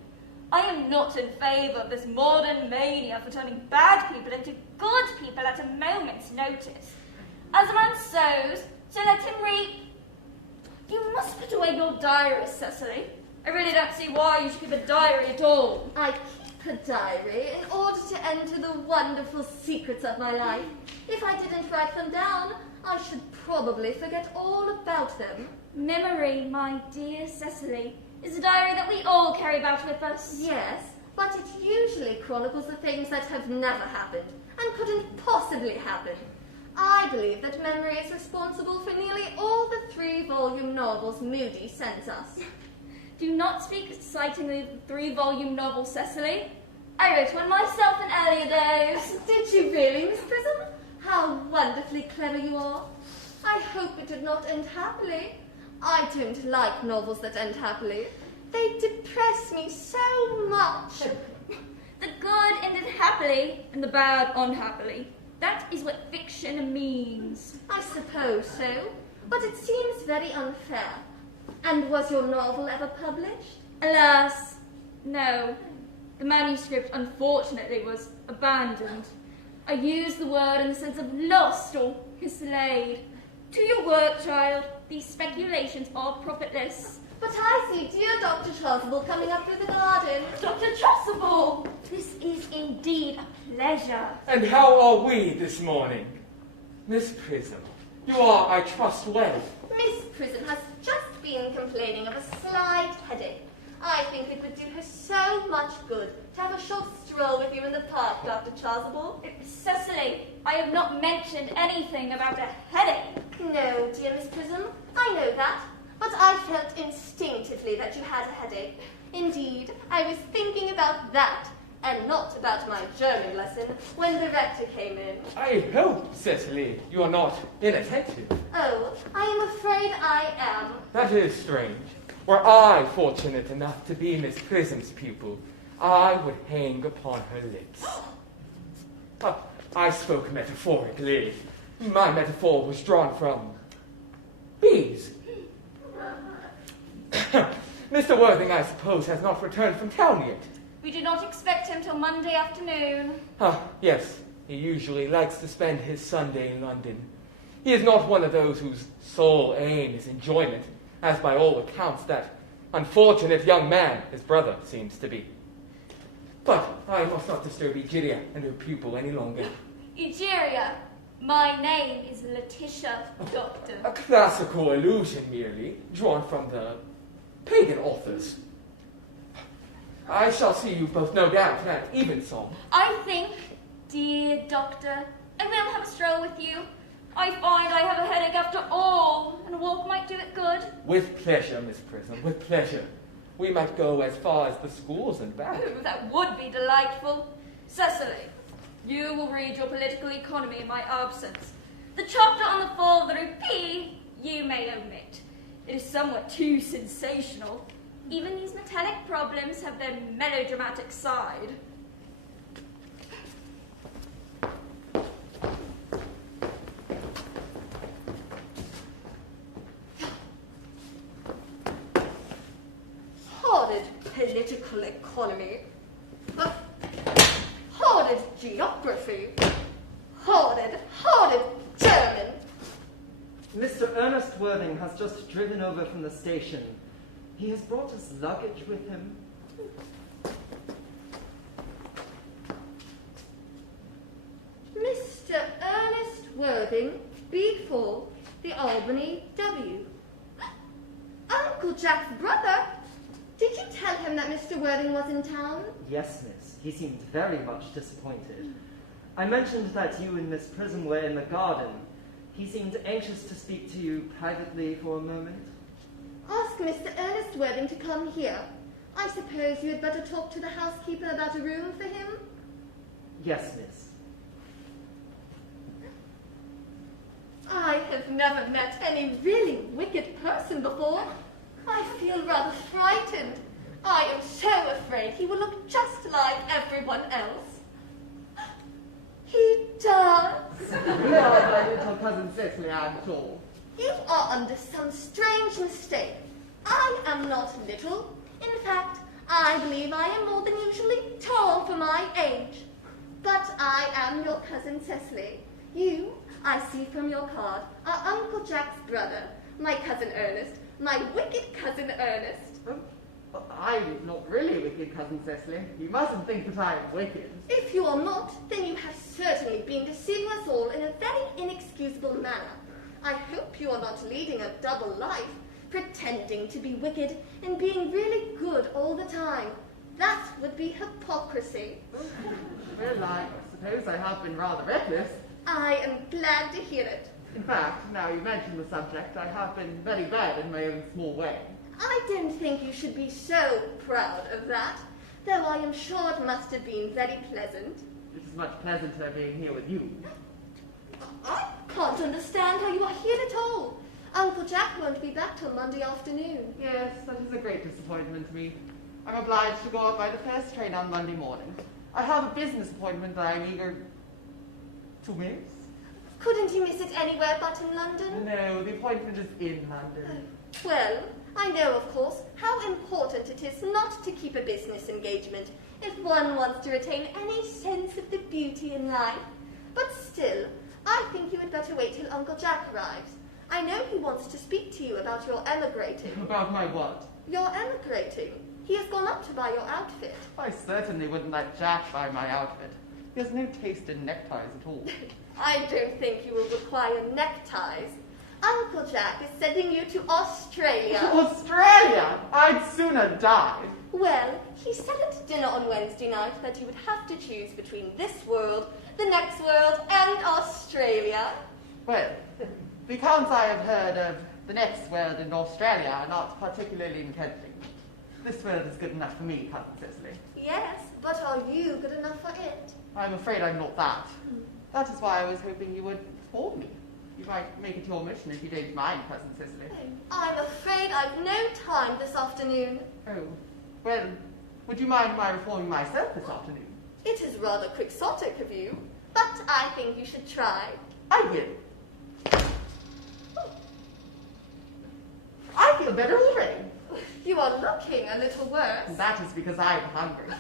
I am not in favour of this modern mania for turning bad people into good people at a moment's notice. As a man sows, so let him reap. You must put away your diary, Cecily. I really don't see why you should keep a diary at all. I keep a diary in order to enter the wonderful secrets of my life. If I didn't write them down, I should probably forget all about them. Memory, my dear Cecily, is a diary that we all carry about with us. Yes, but it usually chronicles the things that have never happened and couldn't possibly happen. I believe that memory is responsible for nearly all the 3-volume novels Moody sends us. Do not speak excitingly of the 3-volume novel, Cecily. I wrote one myself in earlier days. Did you really, Miss Prism? How wonderfully clever you are. I hope it did not end happily. I don't like novels that end happily. They depress me so much. The good ended happily and the bad unhappily. That is what fiction means. I suppose so, but it seems very unfair. And was your novel ever published? Alas, no. The manuscript, unfortunately, was abandoned. I use the word in the sense of lost or mislaid. To your work, child. These speculations are profitless. But I see dear Dr. Chasuble coming up through the garden. Dr. Chasuble! This is indeed a pleasure. And how are we this morning? Miss Prism, you are, I trust, well. Miss Prism has just been complaining of a slight headache. I think it would do her so much good to have a short stroll with you in the park, Dr. Chasuble. Cecily, I have not mentioned anything about a headache. No, dear Miss Prism, I know that, but I felt instinctively that you had a headache. Indeed, I was thinking about that, and not about my German lesson, when the rector came in. I hope, Cecily, you are not inattentive. Oh, I am afraid I am. That is strange. Were I fortunate enough to be Miss Prism's pupil, I would hang upon her lips. I spoke metaphorically. My metaphor was drawn from bees. Mr. Worthing, I suppose, has not returned from town yet. We do not expect him till Monday afternoon. Yes. He usually likes to spend his Sunday in London. He is not one of those whose sole aim is enjoyment, as by all accounts that unfortunate young man, his brother, seems to be. But I must not disturb Egeria and her pupil any longer. Egeria, my name is Letitia, Doctor. A classical allusion merely, drawn from the pagan authors. I shall see you both, no doubt, at evensong. I think, dear Doctor, I will have a stroll with you. I find I have a headache after all, and a walk might do it good. With pleasure, Miss Prism, with pleasure. We might go as far as the schools and back. Oh, that would be delightful. Cecily, you will read your political economy in my absence. The chapter on the fall of the rupee you may omit. It is somewhat too sensational. Even these metallic problems have their melodramatic side. Horrid political economy. Horrid geography. Horrid German. Mr. Ernest Worthing has just driven over from the station. He has brought his luggage with him. Mr. Ernest Worthing, B4, the Albany W. Uncle Jack's brother? Did you tell him that Mr. Worthing was in town? Yes, miss. He seemed very much disappointed. I mentioned that you and Miss Prism were in the garden. He seemed anxious to speak to you privately for a moment. Ask Mr. Ernest Worthing to come here. I suppose you had better talk to the housekeeper about a room for him? Yes, miss. I have never met any really wicked person before. I feel rather frightened. I am so afraid he will look just like everyone else. He does. You are my little cousin Cecily, I'm sure. You are under some strange mistake. I am not little. In fact, I believe I am more than usually tall for my age. But I am your cousin Cecily. You, I see from your card, are Uncle Jack's brother, my cousin Ernest, my wicked cousin Ernest. I'm not really wicked, cousin Cecily. You mustn't think that I am wicked. If you are not, then you have certainly been deceiving us all in a very inexcusable manner. I hope you are not leading a double life, pretending to be wicked and being really good all the time. That would be hypocrisy. Well, I suppose I have been rather reckless. I am glad to hear it. In fact, now you mention the subject, I have been very bad in my own small way. I don't think you should be so proud of that, though I am sure it must have been very pleasant. It is much pleasanter being here with you. I can't understand how you are here at all. Uncle Jack won't be back till Monday afternoon. Yes, that is a great disappointment to me. I'm obliged to go up by the first train on Monday morning. I have a business appointment that I'm eager to miss. Couldn't you miss it anywhere but in London? No, the appointment is in London. Well, I know, of course, how important it is not to keep a business engagement if one wants to retain any sense of the beauty in life. But still, I think you had better wait till Uncle Jack arrives. I know he wants to speak to you about your emigrating. About my what? Your emigrating. He has gone up to buy your outfit. I certainly wouldn't let Jack buy my outfit. He has no taste in neckties at all. I don't think you will require neckties. Uncle Jack is sending you to Australia. Australia? I'd sooner die. Well, he said at dinner on Wednesday night that you would have to choose between this world, the next world, and Australia. Well, the accounts I have heard of the next world in Australia are not particularly encouraging. This world is good enough for me, Cousin Cicely. Yes, but are you good enough for it? I'm afraid I'm not that. That is why I was hoping you would inform me. You might make it your mission if you don't mind, Cousin Cicely. I'm afraid I've no time this afternoon. Oh, well, would you mind my reforming myself this afternoon? It is rather quixotic of you, but I think you should try. I will. I feel better already. You are looking a little worse. And that is because I'm hungry.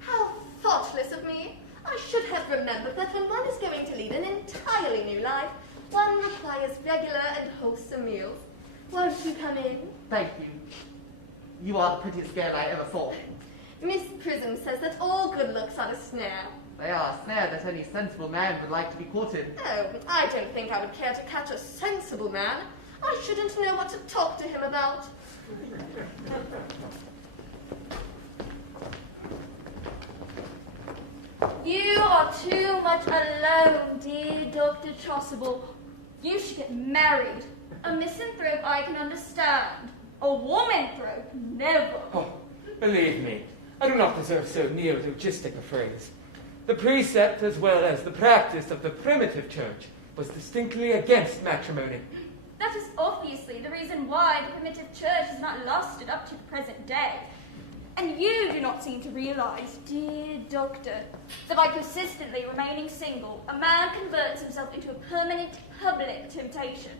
How thoughtless of me. I should have remembered that when one is going to lead an entirely new life, one requires regular and wholesome meals. Won't you come in? Thank you. You are the prettiest girl I ever saw. Miss Prism says that all good looks are a snare. They are a snare that any sensible man would like to be caught in. Oh, I don't think I would care to catch a sensible man. I shouldn't know what to talk to him about. You are too much alone, dear Dr. Chasuble. You should get married. A misanthrope I can understand. A womanthrope, never. Oh, believe me, I do not deserve so neologistic a phrase. The precept as well as the practice of the primitive church was distinctly against matrimony. That is obviously the reason why the primitive church has not lasted up to the present day. And you do not seem to realize, dear doctor, that by persistently remaining single, a man converts himself into a permanent public temptation.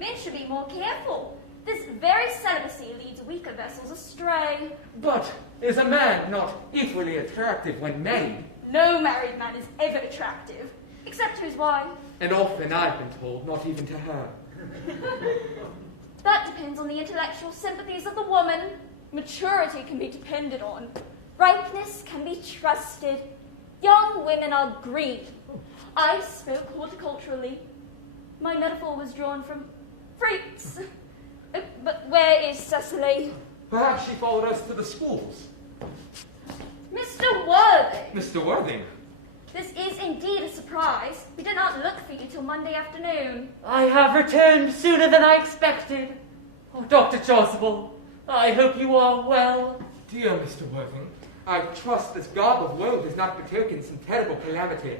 Men should be more careful. This very celibacy leads weaker vessels astray. But is a man not equally attractive when married? No married man is ever attractive, except to his wife. And often I've been told, not even to her. That depends on the intellectual sympathies of the woman. Maturity can be depended on. Ripeness can be trusted. Young women are green. I spoke horticulturally. My metaphor was drawn from fruits. But where is Cecily? Perhaps she followed us to the schools. Mr. Worthing! Mr. Worthing? This is indeed a surprise. We did not look for you till Monday afternoon. I have returned sooner than I expected. Oh, Dr. Chasuble, I hope you are well. Dear Mr. Worthing, I trust this garb of woe does not betoken some terrible calamity.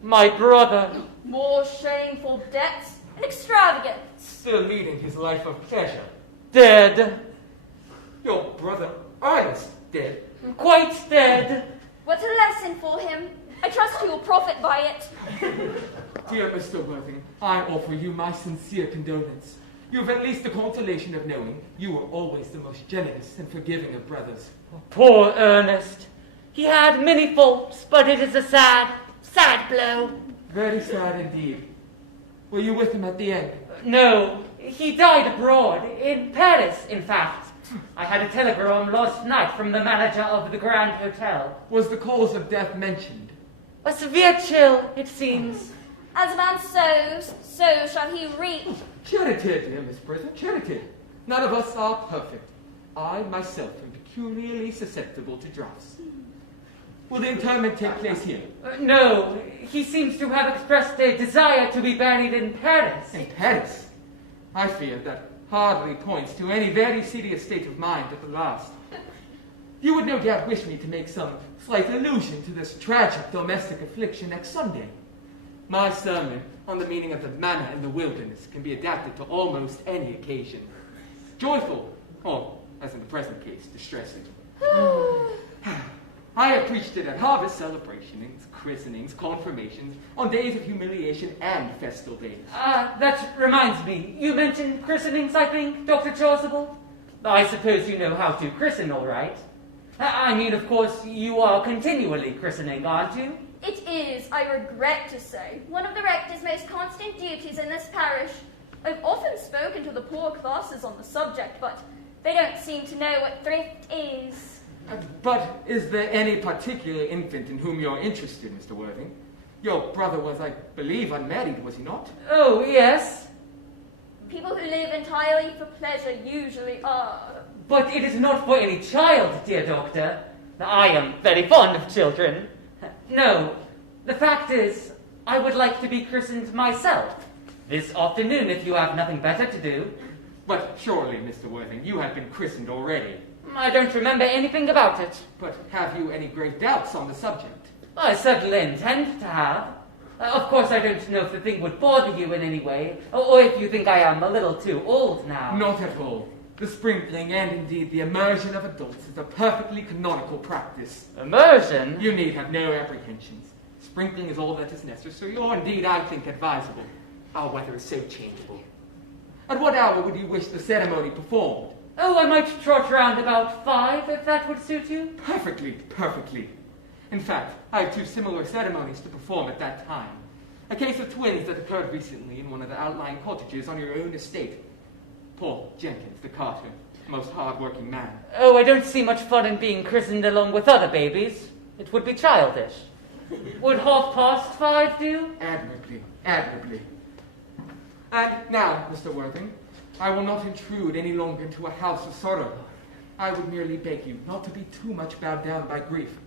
My brother. More shameful debts and extravagance. Still leading his life of pleasure. Dead. Your brother Ernest dead. Quite dead. What a lesson for him. I trust he will profit by it. Dear Mr. Worthing, I offer you my sincere condolence. You have at least the consolation of knowing you were always the most generous and forgiving of brothers. Poor Ernest. He had many faults, but it is a sad, sad blow. Very sad indeed. Were you with him at the end? No, he died abroad, in Paris, in fact. I had a telegram last night from the manager of the Grand Hotel. Was the cause of death mentioned? A severe chill, it seems. As a man sows, so shall he reap. Charity, dear Miss Prism, charity. None of us are perfect. I myself am peculiarly susceptible to drafts. Will the interment take place here? No, he seems to have expressed a desire to be buried in Paris. In Paris? I fear that hardly points to any very serious state of mind at the last. You would no doubt wish me to make some slight allusion to this tragic domestic affliction next Sunday. My sermon on the meaning of the manna in the wilderness can be adapted to almost any occasion. Joyful, or, as in the present case, distressing. I have preached it at harvest celebrations, christenings, confirmations, on days of humiliation and festal days. That reminds me. You mentioned christenings, I think, Dr. Chasuble? I suppose you know how to christen, all right. I mean, of course, you are continually christening, aren't you? It is, I regret to say, one of the rector's most constant duties in this parish. I've often spoken to the poor classes on the subject, but they don't seem to know what thrift is. But is there any particular infant in whom you're interested, Mr. Worthing? Your brother was, I believe, unmarried, was he not? Oh, yes. People who live entirely for pleasure usually are. But it is not for any child, dear doctor. I am very fond of children. No, the fact is, I would like to be christened myself. This afternoon, if you have nothing better to do. But surely, Mr. Worthing, you have been christened already. I don't remember anything about it. But have you any grave doubts on the subject? I certainly intend to have. Of course, I don't know if the thing would bother you in any way, or if you think I am a little too old now. Not at all. The sprinkling and indeed the immersion of adults is a perfectly canonical practice. Immersion? You need have no apprehensions. Sprinkling is all that is necessary, or indeed, I think, advisable. Our weather is so changeable. At what hour would you wish the ceremony performed? Oh, I might trot round about 5, if that would suit you. Perfectly, perfectly. In fact, I have 2 similar ceremonies to perform at that time. A case of twins that occurred recently in one of the outlying cottages on your own estate. Paul Jenkins, the carter, most hard-working man. Oh, I don't see much fun in being christened along with other babies. It would be childish. Would 5:30 do? Admirably, admirably. And now, Mr. Worthing, I will not intrude any longer into a house of sorrow. I would merely beg you not to be too much bowed down by grief.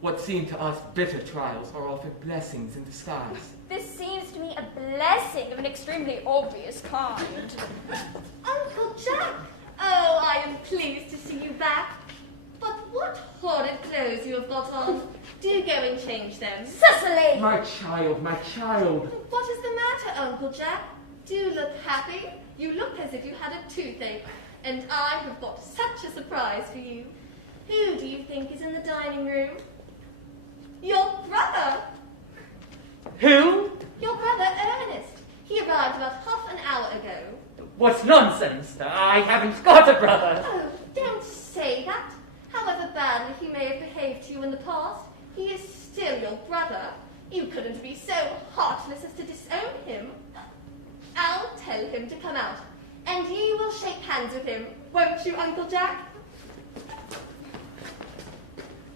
What seem to us bitter trials are often blessings in disguise. This seems to me a blessing of an extremely obvious kind. Uncle Jack! Oh, I am pleased to see you back. But what horrid clothes you have got on. Do go and change them. Cecily! My child, my child. What is the matter, Uncle Jack? Do look happy. You look as if you had a toothache. And I have got such a surprise for you. Who do you think is in the dining room? Your brother! Who? Your brother, Ernest. He arrived about half an hour ago. What nonsense! I haven't got a brother. Oh, don't say that. However badly he may have behaved to you in the past, he is still your brother. You couldn't be so heartless as to disown him. I'll tell him to come out, and you will shake hands with him, won't you, Uncle Jack?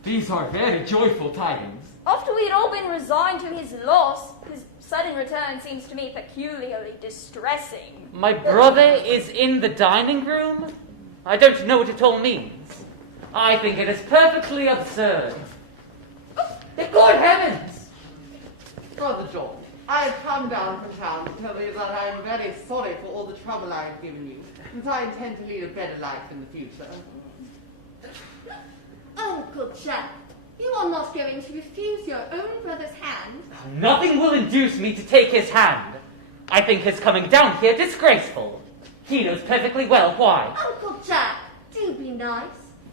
These are very joyful tidings. After we'd all been resigned to his loss, his sudden return seems to me peculiarly distressing. My brother is in the dining room? I don't know what it all means. I think it is perfectly absurd. Good heavens! Brother George, I have come down from town to tell you that I am very sorry for all the trouble I have given you, and I intend to lead a better life in the future. Uncle Jack, you are not going to refuse your own brother's hand. Nothing will induce me to take his hand. I think his coming down here disgraceful. He knows perfectly well why. Uncle Jack, do be nice.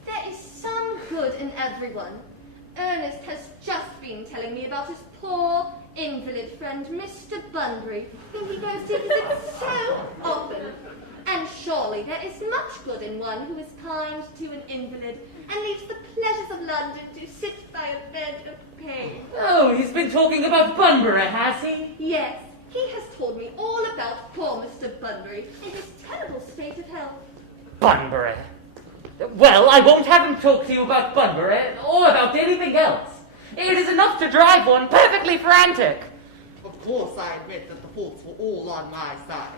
There is some good in everyone. Ernest has just been telling me about his poor invalid friend, Mr. Bunbury, whom he goes to visit so often. And surely there is much good in one who is kind to an invalid and leaves the pleasures of London to sit by a bed of pain. Oh, he's been talking about Bunbury, has he? Yes, he has told me all about poor Mr. Bunbury and his terrible state of health. Bunbury. Well, I won't have him talk to you about Bunbury or about anything else. It is enough to drive one perfectly frantic. Of course, I admit that the faults were all on my side.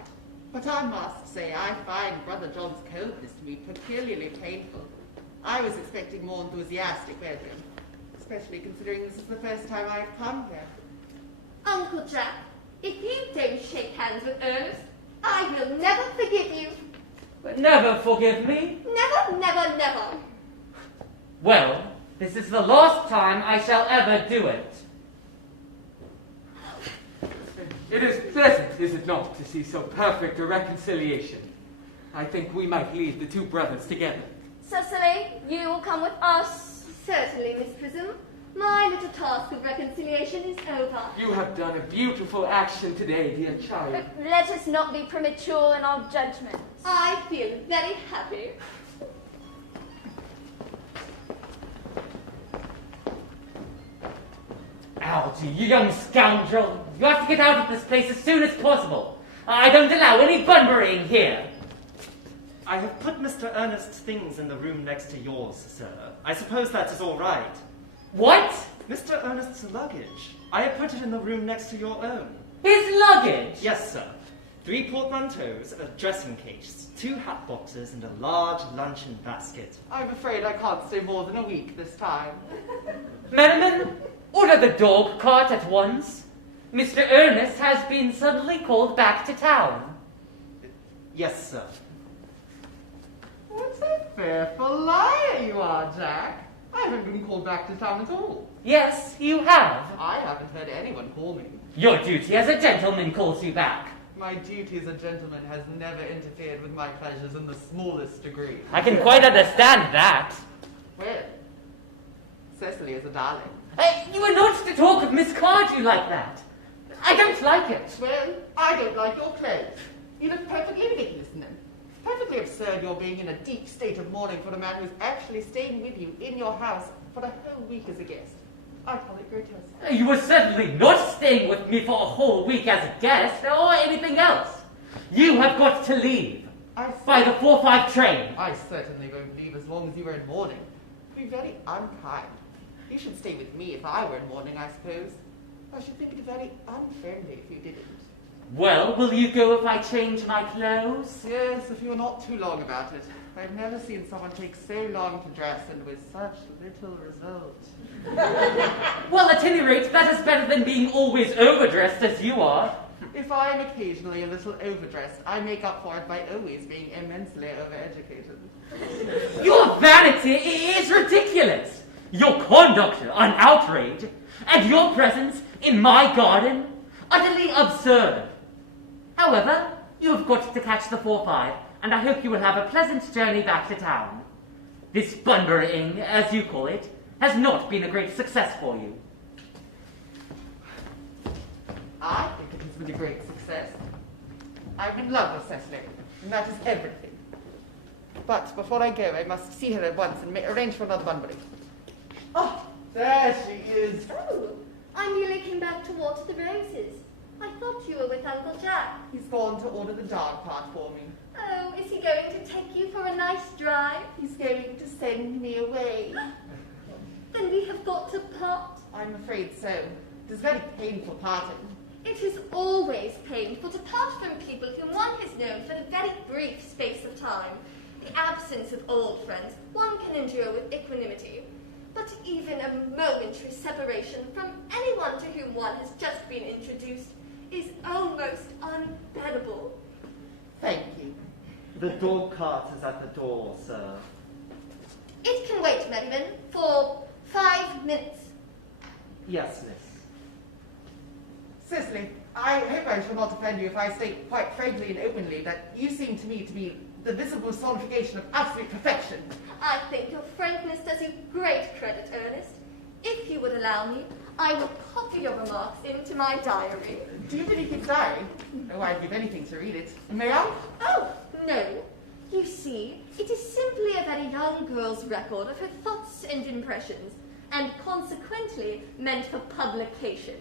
But I must say, I find Brother John's coldness to be peculiarly painful. I was expecting more enthusiastic welcome, especially considering this is the first time I have come here. Uncle Jack, if you don't shake hands with Ernest, I will never forgive you. Never forgive me? Never, never, never. Well, this is the last time I shall ever do it. It is pleasant, is it not, to see so perfect a reconciliation. I think we might leave the 2 brothers together. Cecily, you will come with us. Certainly, Miss Prism. My little task of reconciliation is over. You have done a beautiful action today, dear child. Let us not be premature in our judgments. I feel very happy. Algy, you young scoundrel. You have to get out of this place as soon as possible. I don't allow any Bunburying here. I have put Mr. Ernest's things in the room next to yours, sir. I suppose that is all right. What? Mr. Ernest's luggage. I have put it in the room next to your own. His luggage? Yes, sir. 3 portmanteaus, a dressing case, 2 hat boxes, and a large luncheon basket. I'm afraid I can't stay more than a week this time. Merriman, order the dog cart at once. Mr. Ernest has been suddenly called back to town. Yes, sir. What a fearful liar you are, Jack. I haven't been called back to town at all. Yes, you have. I haven't heard anyone call me. Your duty as a gentleman calls you back. My duty as a gentleman has never interfered with my pleasures in the smallest degree. I can quite understand that. Well, Cecily is a darling. You are not to talk of Miss Cardew like that. I don't like it. Well, I don't like your clothes. You look perfectly ridiculous in them. Perfectly absurd your being in a deep state of mourning for a man who's actually staying with you in your house for a whole week as a guest. I call it grotesque. You were certainly not staying with me for a whole week as a guest or anything else. You have got to leave. By the 4:05 train. I certainly won't leave as long as you are in mourning. It would be very unkind. You should stay with me if I were in mourning, I suppose. I should think it very unfriendly if you didn't. Well, will you go if I change my clothes? Yes, if you're not too long about it. I've never seen someone take so long to dress and with such little result. Well, at any rate, that is better than being always overdressed as you are. If I am occasionally a little overdressed, I make up for it by always being immensely overeducated. Your vanity is ridiculous. Your conduct an outrage. And your presence in my garden utterly absurd. However, you have got to catch the 4:05, and I hope you will have a pleasant journey back to town. This Bunburying, as you call it, has not been a great success for you. I think it has been a great success. I'm in love with Cecily, and that is everything. But before I go, I must see her at once and arrange for another Bunbury. Oh, there she is. Oh, I nearly came back to water the roses. I thought you were with Uncle Jack. He's gone to order the dog cart for me. Oh, is he going to take you for a nice drive? He's going to send me away. Then we have got to part. I'm afraid so. It is very painful parting. It is always painful to part from people whom one has known for a very brief space of time. The absence of old friends one can endure with equanimity. But even a momentary separation from anyone to whom one has just been introduced is almost unbearable. Thank you. The dog cart is at the door, sir. It can wait, Merriman, for 5 minutes. Yes, miss. Cecily, I hope I shall not offend you if I state quite frankly and openly that you seem to me to be the visible personification of absolute perfection. I think your frankness does you great credit, Ernest. If you would allow me, I will copy your remarks into my diary. Do you really keep diary? Oh, I'd give anything to read it. May I? Oh, no. You see, it is simply a very young girl's record of her thoughts and impressions, and consequently meant for publication.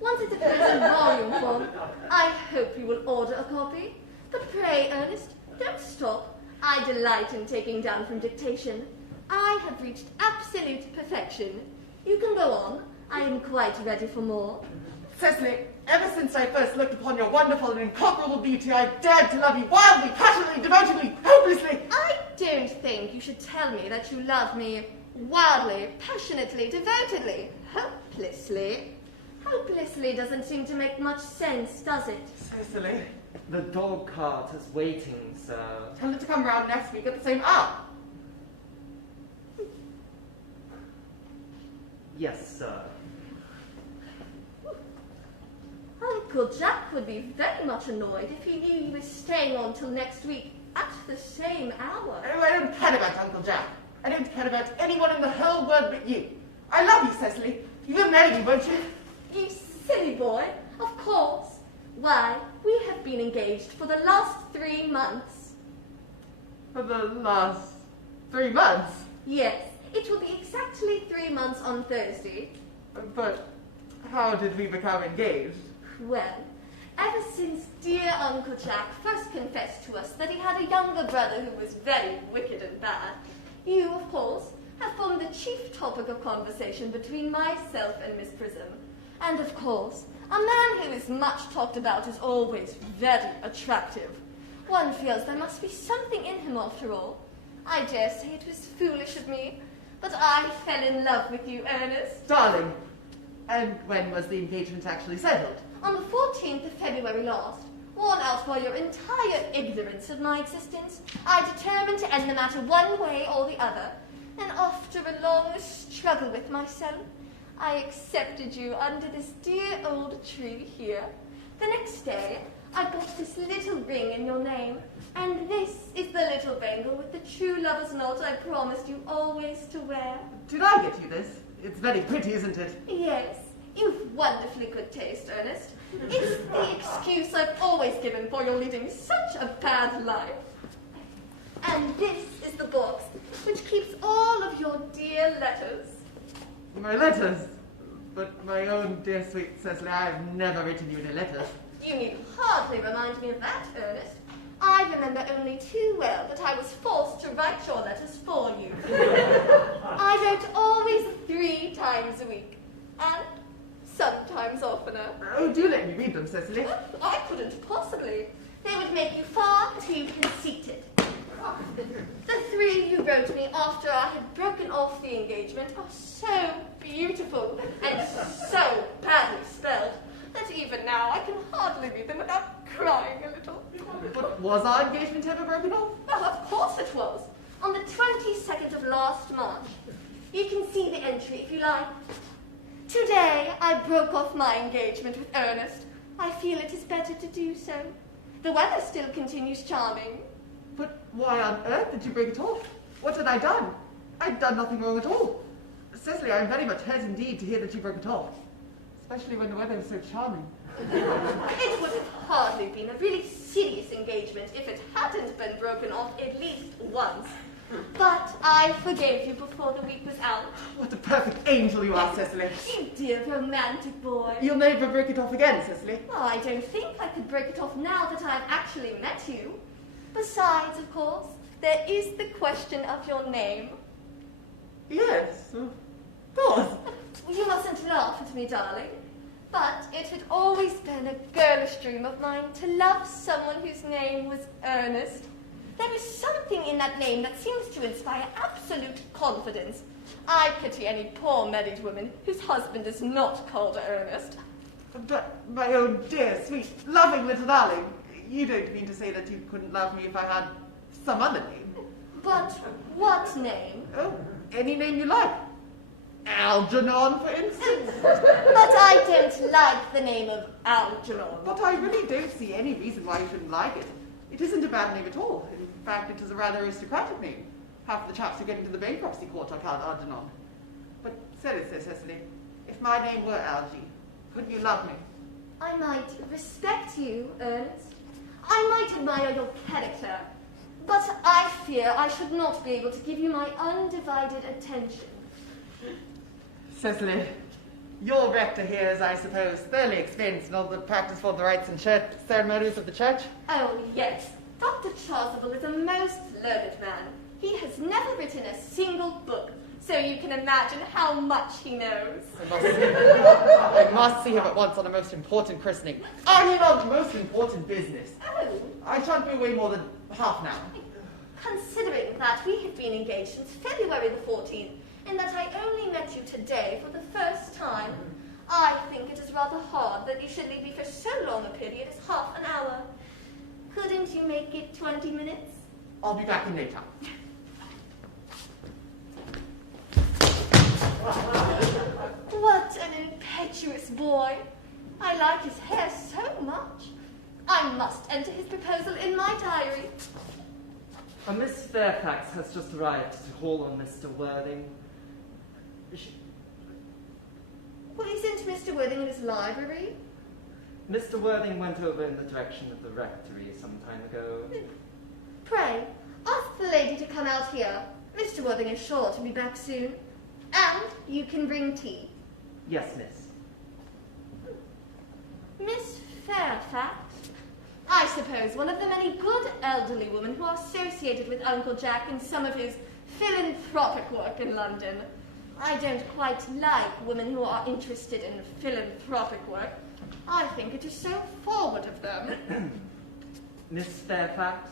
Once it appears in volume form, I hope you will order a copy. But pray, Ernest, don't stop. I delight in taking down from dictation. I have reached absolute perfection. You can go on. I am quite ready for more. Cecily, ever since I first looked upon your wonderful and incomparable beauty, I dared to love you wildly, passionately, devotedly, hopelessly. I don't think you should tell me that you love me wildly, passionately, devotedly, hopelessly. Hopelessly doesn't seem to make much sense, does it? Cecily, The dog cart is waiting, sir. tell her to come round next week at the same hour. Yes, sir. Uncle Jack would be very much annoyed if he knew you were staying on till next week at the same hour. Oh, I don't care about Uncle Jack. I don't care about anyone in the whole world but you. I love you, Cecily. You will marry me, won't you? You silly boy, of course. Why, we have been engaged for the last 3 months. For the last 3 months? Yes, it will be exactly 3 months on Thursday. But how did we become engaged? Well, Ever since dear Uncle Jack first confessed to us that he had a younger brother who was very wicked and bad, you, of course, have formed the chief topic of conversation between myself and Miss Prism. And, of course, a man who is much talked about is always very attractive. One feels there must be something in him after all. I dare say it was foolish of me, but I fell in love with you, Ernest. Darling, and when was the engagement actually settled? On the 14th of February last, worn out by your entire ignorance of my existence, I determined to end the matter one way or the other, and after a long struggle with myself, I accepted you under this dear old tree here. The next day, I got this little ring in your name, and this is the little bangle with the true lover's knot I promised you always to wear. Did I get you this? It's very pretty, isn't it? Yes, you've wonderfully good taste, Ernest. It's the excuse I've always given for your leading such a bad life. And this is the box which keeps all of your dear letters. My letters? But my own dear sweet Cecily, I have never written you any letters. You need hardly remind me of that, Ernest. I remember only too well that I was forced to write your letters for you. I wrote always 3 times a week, and sometimes oftener. Oh, do let me read them, Cecily. I couldn't possibly. They would make you far too conceited. The 3 you wrote me after I had broken off the engagement are so beautiful and so badly spelled that even now I can hardly read them without crying a little. But was our engagement ever broken off? Oh, of course it was. On the 22nd of last March. You can see the entry if you like. Today I broke off my engagement with Ernest. I feel it is better to do so. The weather still continues charming. But why on earth did you break it off? What had I done? I'd done nothing wrong at all. Cecily, I'm very much hurt indeed to hear that you broke it off. Especially when the weather was so charming. It would have hardly been a really serious engagement if it hadn't been broken off at least once. But I forgave you before the week was out. What a perfect angel you are, Cecily. You dear romantic boy. You'll never break it off again, Cecily. Oh, I don't think I could break it off now that I've actually met you. Besides, of course, there is the question of your name. Yes, of course. You mustn't laugh at me, darling. But it had always been a girlish dream of mine to love someone whose name was Ernest. There is something in that name that seems to inspire absolute confidence. I pity any poor married woman whose husband is not called Ernest. But my own dear, sweet, loving little darling, you don't mean to say that you couldn't love me if I had some other name? But what name? Oh, any name you like. Algernon, for instance. But I don't like the name of Algernon. But I really don't see any reason why you shouldn't like it. It isn't a bad name at all. In fact, it is a rather aristocratic name. Half the chaps who get into the bankruptcy court are called Algernon. But seriously, Cecily, if my name were Algy, wouldn't you love me? I might respect you, Ernest. I might admire your character. But I fear I should not be able to give you my undivided attention. Cecily, your rector here is, I suppose, thoroughly experienced in all the practice for the rites and ceremonies of the church. Oh, yes. Dr. Chasuble is a most learned man. He has never written a single book, so you can imagine how much he knows. I must see him at once on a most important christening. I mean, on most important business. Oh. I shan't be away more than half an hour. Considering that we have been engaged since February the 14th, and that I only met you today for the first time, I think it is rather hard that you should leave me for so long a period as half an hour. Couldn't you make it 20 minutes? I'll be back in no time. What an impetuous boy. I like his hair so much. I must enter his proposal in my diary. A Miss Fairfax has just arrived to call on Mr. Worthing. Well, isn't Mr. Worthing in his library? Mr. Worthing went over in the direction of the rectory some time ago. Pray, ask the lady to come out here. Mr. Worthing is sure to be back soon. And you can bring tea. Yes, miss. Miss Fairfax? I suppose one of the many good elderly women who are associated with Uncle Jack in some of his philanthropic work in London. I don't quite like women who are interested in philanthropic work. I think it is so forward of them. Miss Fairfax?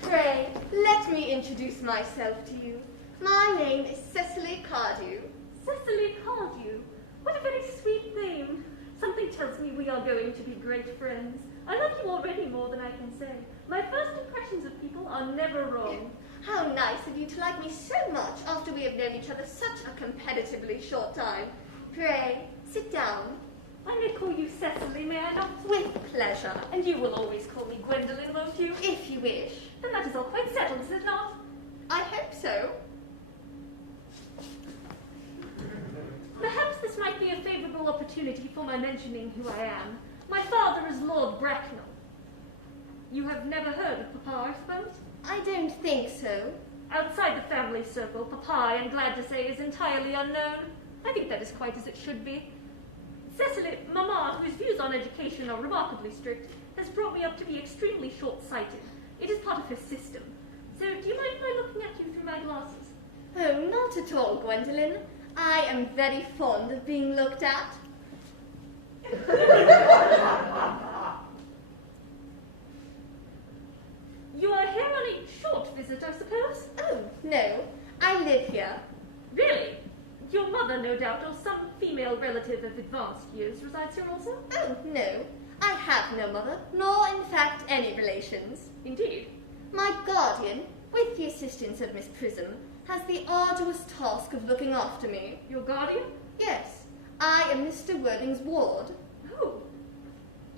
Pray, let me introduce myself to you. My name is Cecily Cardew. Cecily Cardew. What a very sweet name. Something tells me we are going to be great friends. I like you already more than I can say. My first impressions of people are never wrong. How nice of you to like me so much after we have known each other such a comparatively short time. Pray, sit down. I may call you Cecily, may I not? With pleasure. And you will always call me Gwendolen, won't you? If you wish. Then that is all quite settled, is it not? I hope so. Perhaps this might be a favourable opportunity for my mentioning who I am. My father is Lord Bracknell. You have never heard of Papa, I suppose? I don't think so. Outside the family circle, Papa, I am glad to say, is entirely unknown. I think that is quite as it should be. Cecily, Mamma, whose views on education are remarkably strict, has brought me up to be extremely short-sighted. It is part of her system. So, do you mind my looking at you through my glasses? Oh, not at all, Gwendolen. I am very fond of being looked at. You are here on a short visit, I suppose? Oh, no. I live here. Really? Your mother, no doubt, or some female relative of advanced years resides here also? Oh, no. I have no mother, nor, in fact, any relations. Indeed. My guardian, with the assistance of Miss Prism, has the arduous task of looking after me. Your guardian? Yes. I am Mr. Worthing's ward. Oh.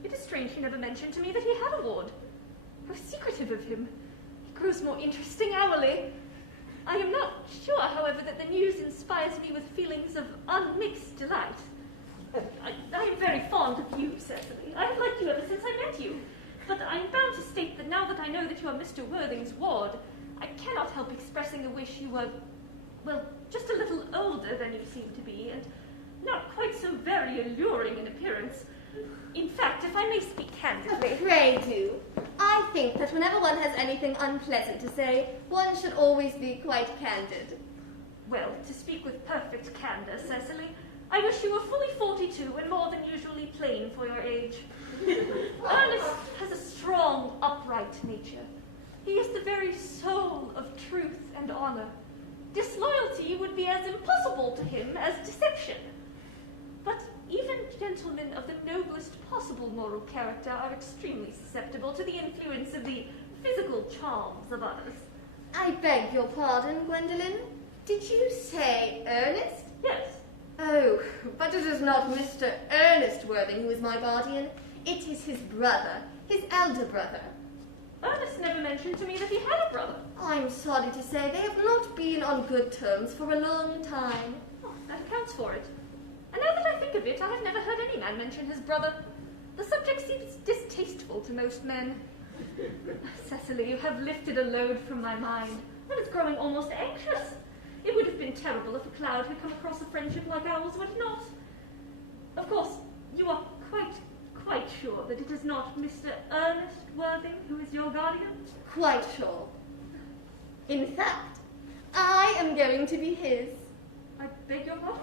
It is strange he never mentioned to me that he had a ward. How secretive of him. He grows more interesting hourly. I am not sure, however, that the news inspires me with feelings of unmixed delight. I am very fond of you, Cecily. I have liked you ever since I met you. But I am bound to state that now that I know that you are Mr. Worthing's ward, I cannot help expressing a wish you were, well, just a little older than you seem to be, and not quite so very alluring in appearance. In fact, if I may speak candidly... Pray do. I think that whenever one has anything unpleasant to say, one should always be quite candid. Well, to speak with perfect candour, Cecily, I wish you were fully 42 and more than usually plain for your age. Ernest has a strong, upright nature. He is the very soul of truth and honour. Disloyalty would be as impossible to him as deception. But even gentlemen of the noblest possible moral character are extremely susceptible to the influence of the physical charms of others. I beg your pardon, Gwendolen. Did you say Ernest? Yes. Oh, but it is not Mr. Ernest Worthing who is my guardian. It is his brother, his elder brother. Ernest never mentioned to me that he had a brother. I'm sorry to say they have not been on good terms for a long time. Oh, that accounts for it. And now that I think of it, I have never heard any man mention his brother. The subject seems distasteful to most men. Cecily, you have lifted a load from my mind. I was growing almost anxious. It would have been terrible if a cloud had come across a friendship like ours, would it not? Of course, you are quite sure that it is not Mr. Ernest Worthing who is your guardian? Quite sure. In fact, I am going to be his. I beg your pardon?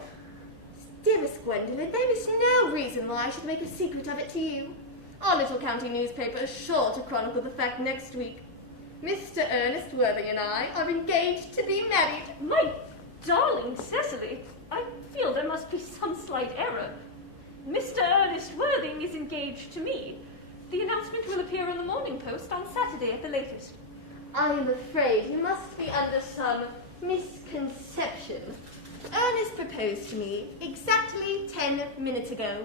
Dearest Gwendolen, there is no reason why I should make a secret of it to you. Our little county newspaper is sure to chronicle the fact next week. Mr. Ernest Worthing and I are engaged to be married. My darling Cecily, I feel there must be some slight error. Mr. Ernest Worthing is engaged to me. The announcement will appear in the Morning Post on Saturday at the latest. I am afraid you must be under some misconception. Ernest proposed to me exactly 10 minutes ago.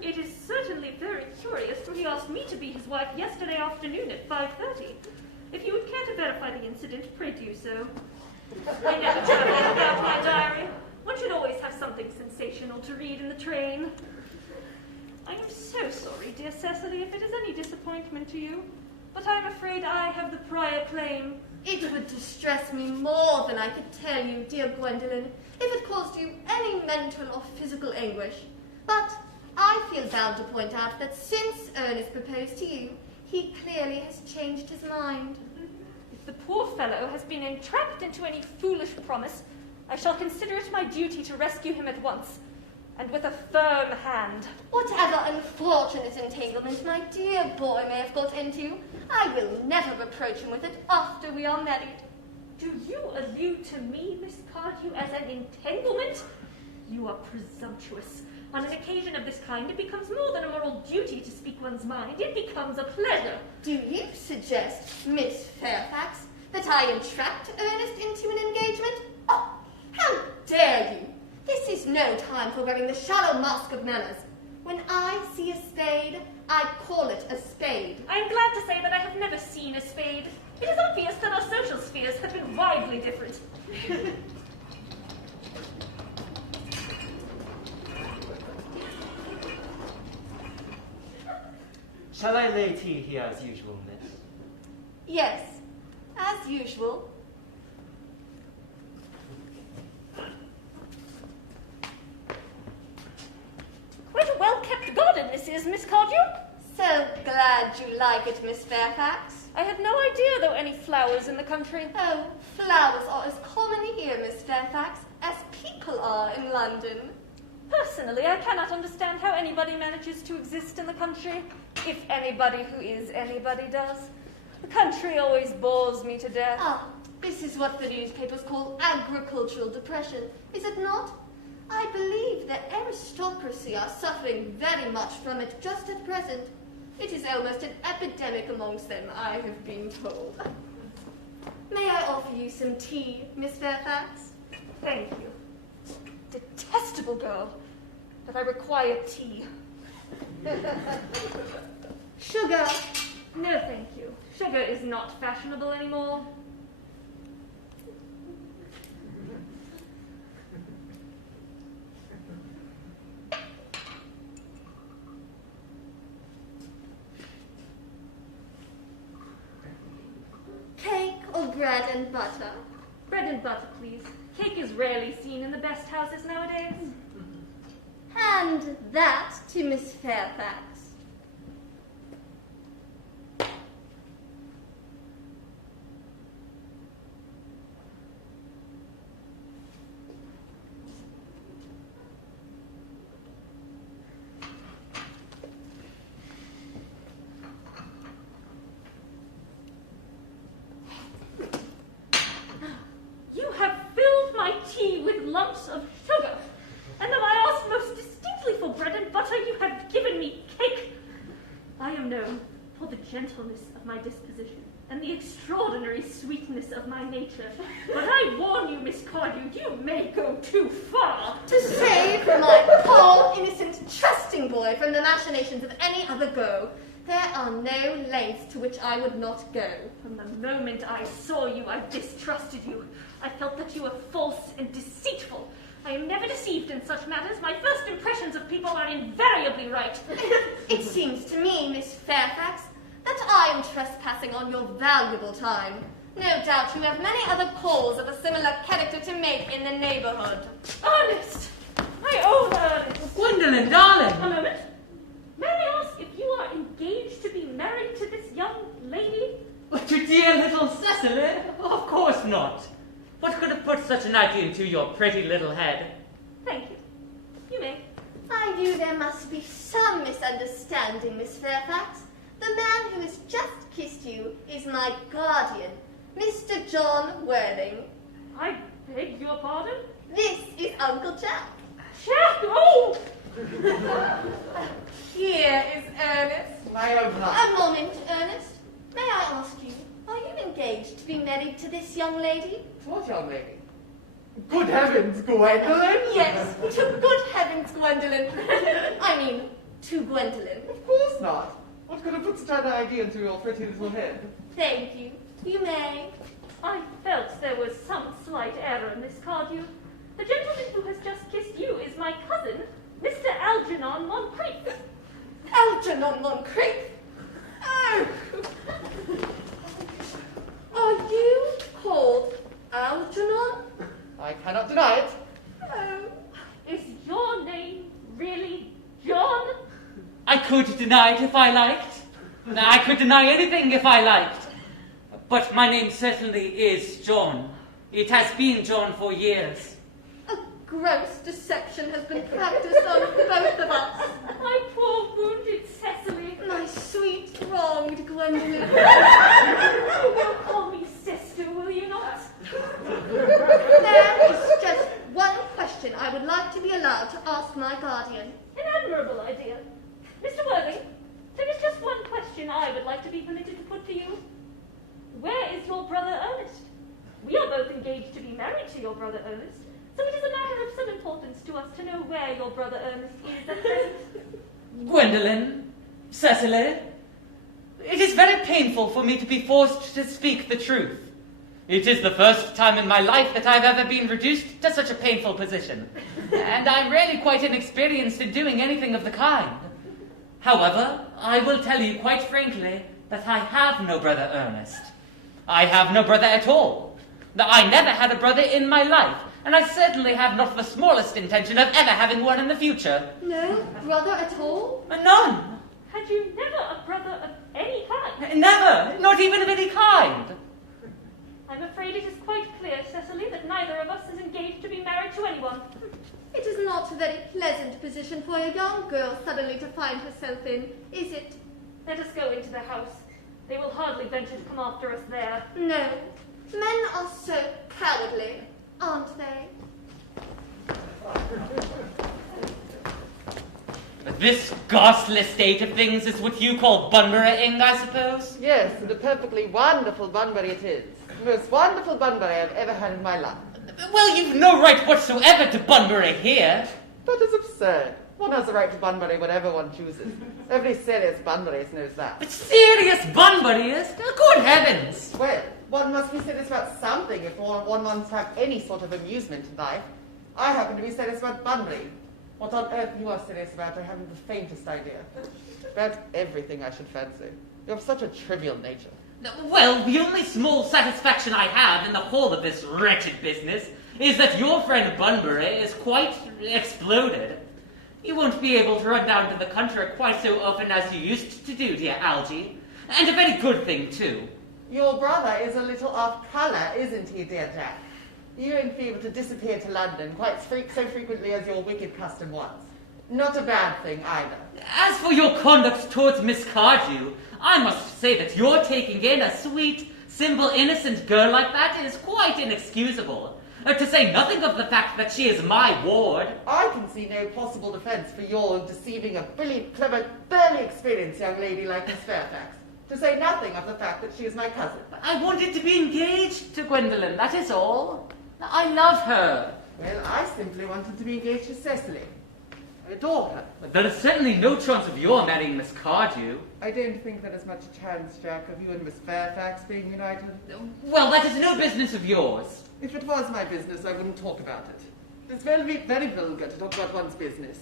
It is certainly very curious, for he asked me to be his wife yesterday afternoon at 5:30. If you would care to verify the incident, pray do so. I never travel without my diary. One should always have something sensational to read in the train. I am so sorry, dear Cecily, if it is any disappointment to you. but I'm afraid I have the prior claim. It would distress me more than I could tell you, dear Gwendolen, if it caused you any mental or physical anguish. But I feel bound to point out that since Ernest proposed to you, he clearly has changed his mind. If the poor fellow has been entrapped into any foolish promise, I shall consider it my duty to rescue him at once, and with a firm hand. Whatever unfortunate entanglement my dear boy may have got into, I will never reproach him with it after we are married. Do you allude to me, Miss Cardew, as an entanglement? You are presumptuous. On an occasion of this kind, it becomes more than a moral duty to speak one's mind. It becomes a pleasure. Do you suggest, Miss Fairfax, that I entrapped Ernest into an engagement? Oh, how dare you! This is no time for wearing the shallow mask of manners. When I see a spade, I call it a spade. I am glad to say that I have never seen a spade. It is obvious that our social spheres have been widely different. Shall I lay tea here as usual, miss? Yes, as usual. Quite a well-kept garden this is, Miss Cardew. So glad you like it, Miss Fairfax. I had no idea there were any flowers in the country. Oh, flowers are as common here, Miss Fairfax, as people are in London. Personally, I cannot understand how anybody manages to exist in the country, if anybody who is anybody does. The country always bores me to death. Ah, this is what the newspapers call agricultural depression, is it not? I believe the aristocracy are suffering very much from it just at present. It is almost an epidemic amongst them, I have been told. May I offer you some tea, Miss Fairfax? Thank you. Detestable girl, but I require tea. Sugar? No, thank you. Sugar is not fashionable anymore. Cake or bread and butter? Bread and butter, please. Cake is rarely seen in the best houses nowadays. Hand that to Miss Fairfax. You have filled my tea with lumps of sugar, and though I asked most distinctly for bread and butter, you have given me cake. I am known for the gentleness of my disposition and the extraordinary sweetness of my nature, but I warn you, Miss Cardew, you may go too far. To save my poor, innocent, trusting boy from the machinations of any other girl, there are no lengths to which I would not go. From the moment I saw you, I distrusted you. I felt that you were false and deceitful. I am never deceived in such matters. My first impressions of people are invariably right. It seems to me, Miss Fairfax, that I am trespassing on your valuable time. No doubt you have many other calls of a similar character to make in the neighborhood. Ernest! My own Ernest! Gwendolen, darling! A moment. May I ask if you are engaged to be married to this young lady? To dear little Cecily? Of course not. What could have put such an idea into your pretty little head? Thank you. You may. I knew there must be some misunderstanding, Miss Fairfax. The man who has just kissed you is my guardian, Mr. John Worthing. I beg your pardon? This is Uncle Jack. Jack! Oh! Here is Ernest. I hope not. A moment, Ernest. May I ask you, are you engaged to be married to this young lady? What young lady? Good heavens, Gwendolen! Yes, to good heavens, Gwendolen. I mean, to Gwendolen. Of course not. What could have put such an idea into your pretty little head? Thank you. You may. I felt there was some slight error, Miss Cardew. The gentleman who has just kissed you is my cousin, Mr. Algernon Moncrieff. Algernon Moncrieff? Oh, I cannot deny it. Oh, is your name really John? I could deny it if I liked. I could deny anything if I liked. But my name certainly is John. It has been John for years. A gross deception has been practiced on both of us. My poor wounded Cecily. My sweet, wronged Gwendolyn. You will call me sister, will you not? There is just one question I would like to be allowed to ask my guardian. An admirable idea. Mr. Worthing, there is just one question I would like to be permitted to put to you. Where is your brother Ernest? We are both engaged to be married to your brother Ernest, so it is a matter of some importance to us to know where your brother Ernest is at present. Gwendolyn, Cecily, it is very painful for me to be forced to speak the truth. It is the first time in my life that I've ever been reduced to such a painful position, and I'm really quite inexperienced in doing anything of the kind. However, I will tell you quite frankly that I have no brother Ernest. I have no brother at all. I never had a brother in my life, and I certainly have not the smallest intention of ever having one in the future. No brother at all? None. Had you never a brother of any kind? Never, not even of any kind. I'm afraid it is quite clear, Cecily, that neither of us is engaged to be married to anyone. It is not a very pleasant position for a young girl suddenly to find herself in, is it? Let us go into the house. They will hardly venture to come after us there. No. Men are so cowardly, aren't they? This ghastly state of things is what you call Bunburying, I suppose? Yes, and a perfectly wonderful Bunbury it is. The most wonderful Bunbury I've ever had in my life. Well, you've no right whatsoever to Bunbury here. That is absurd. One has the right to Bunbury whatever one chooses. Every serious Bunburyist knows that. But serious Bunburyist? Good heavens! Well, one must be serious about something if one wants to have any sort of amusement in life. I happen to be serious about Bunbury. What on earth you are serious about, I haven't the faintest idea. About everything, I should fancy. You have such a trivial nature. Well, the only small satisfaction I have in the whole of this wretched business is that your friend Bunbury is quite exploded. You won't be able to run down to the country quite so often as you used to do, dear Algy. And a very good thing, too. Your brother is a little off colour, isn't he, dear Jack? You won't be able to disappear to London quite so frequently as your wicked custom was. Not a bad thing, either. As for your conduct towards Miss Cardew, I must say that your taking in a sweet, simple, innocent girl like that is quite inexcusable. To say nothing of the fact that she is my ward. I can see no possible defence for your deceiving a brilliant, clever, barely experienced young lady like Miss Fairfax. To say nothing of the fact that she is my cousin. I wanted to be engaged to Gwendolyn, that is all. I love her. Well, I simply wanted to be engaged to Cecily. I adore her. But there is certainly no chance of your marrying Miss Cardew. I don't think there is much chance, Jack, of you and Miss Fairfax being united. Well, that is no business of yours. If it was my business, I wouldn't talk about it. It's very, very vulgar to talk about one's business.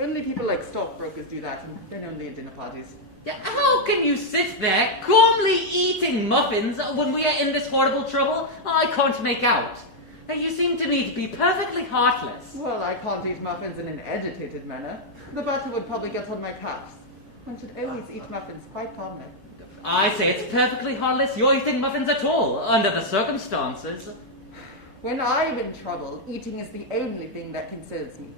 Only people like stockbrokers do that, and then only at dinner parties. How can you sit there calmly eating muffins when we are in this horrible trouble? I can't make out. You seem to me to be perfectly heartless. Well, I can't eat muffins in an agitated manner. The butter would probably get on my cuffs. One should always eat muffins quite calmly. I say it's perfectly heartless you're eating muffins at all, under the circumstances. When I'm in trouble, eating is the only thing that concerns me.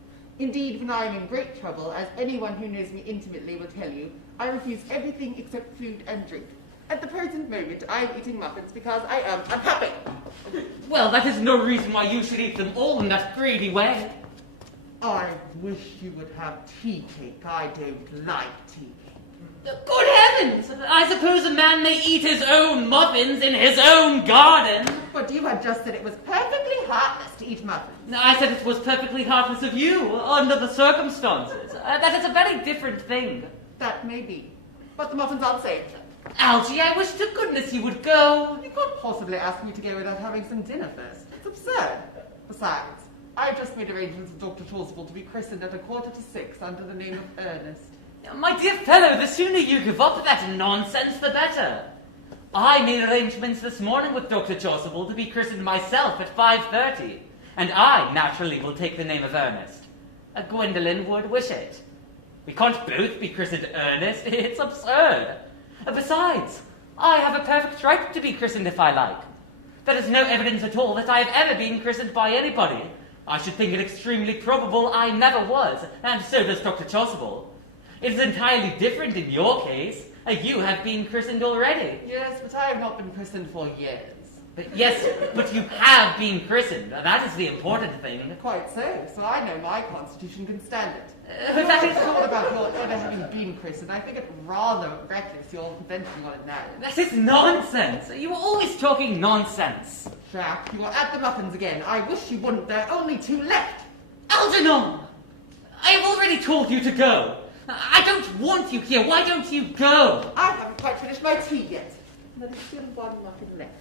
Indeed, when I'm in great trouble, as anyone who knows me intimately will tell you, I refuse everything except food and drink. At the present moment, I'm eating muffins because I am unhappy. Well, that is no reason why you should eat them all in that greedy way. I wish you would have tea cake. I don't like tea. Good heavens! I suppose a man may eat his own muffins in his own garden. But you had just said it was perfectly heartless to eat muffins. I said it was perfectly heartless of you, under the circumstances. That is a very different thing. That may be. But the muffins aren't safe. Algy, I wish to goodness you would go. You can't possibly ask me to go without having some dinner first. It's absurd. Besides, I've just made arrangements with Dr. Chasuble to be christened at 5:45 under the name of Ernest. My dear fellow, the sooner you give up that nonsense, the better. I made arrangements this morning with Dr. Chasuble to be christened myself at 5:30. and I naturally will take the name of Ernest. Gwendolen would wish it. We can't both be christened Ernest. It's absurd. Besides, I have a perfect right to be christened if I like. There is no evidence at all that I have ever been christened by anybody. I should think it extremely probable I never was, and so does Dr. Chasuble. It is entirely different in your case. You have been christened already. Yes, but I have not been christened for years. Yes, but you have been christened. That is the important thing. Quite so I know my constitution can stand it. But that is... thought about your ever having been christened. I think it rather reckless you're venturing on it now. That is nonsense. You are always talking nonsense. Jack, you are at the muffins again. I wish you wouldn't. There are only 2 left. Algernon! I have already told you to go. I don't want you here. Why don't you go? I haven't quite finished my tea yet. There is still 1 muffin left.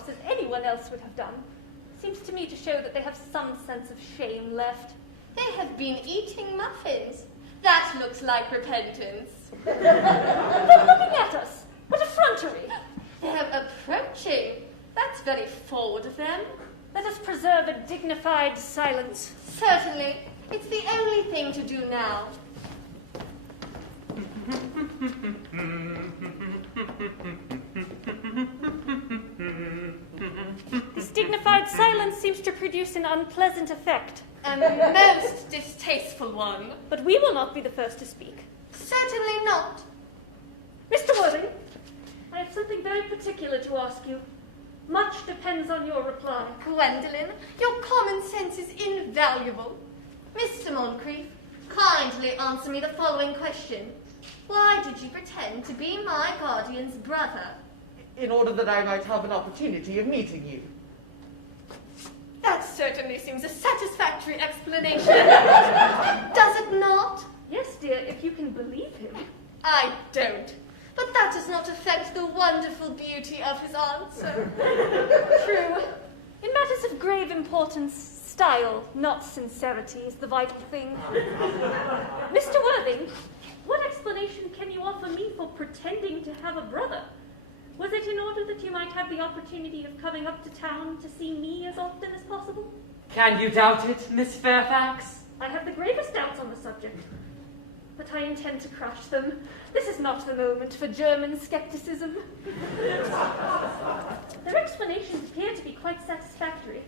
house as anyone else would have done. Seems to me to show that they have some sense of shame left. They have been eating muffins. That looks like repentance. They're looking at us. What effrontery! They're approaching. That's very forward of them. Let us preserve a dignified silence. Certainly. It's the only thing to do now. This dignified silence seems to produce an unpleasant effect. A most distasteful one. But we will not be the first to speak. Certainly not. Mr. Worthing, I have something very particular to ask you. Much depends on your reply. Gwendolen, your common sense is invaluable. Mr. Moncrieff, kindly answer me the following question. Why did you pretend to be my guardian's brother? In order that I might have an opportunity of meeting you. That certainly seems a satisfactory explanation. Does it not? Yes, dear, if you can believe him. I don't. But that does not affect the wonderful beauty of his answer. True. In matters of grave importance, style, not sincerity, is the vital thing. Mr. Worthing, what explanation can you offer me for pretending to have a brother? Was it in order that you might have the opportunity of coming up to town to see me as often as possible? Can you doubt it, Miss Fairfax? I have the gravest doubts on the subject, but I intend to crush them. This is not the moment for German skepticism. Their explanations appear to be quite satisfactory,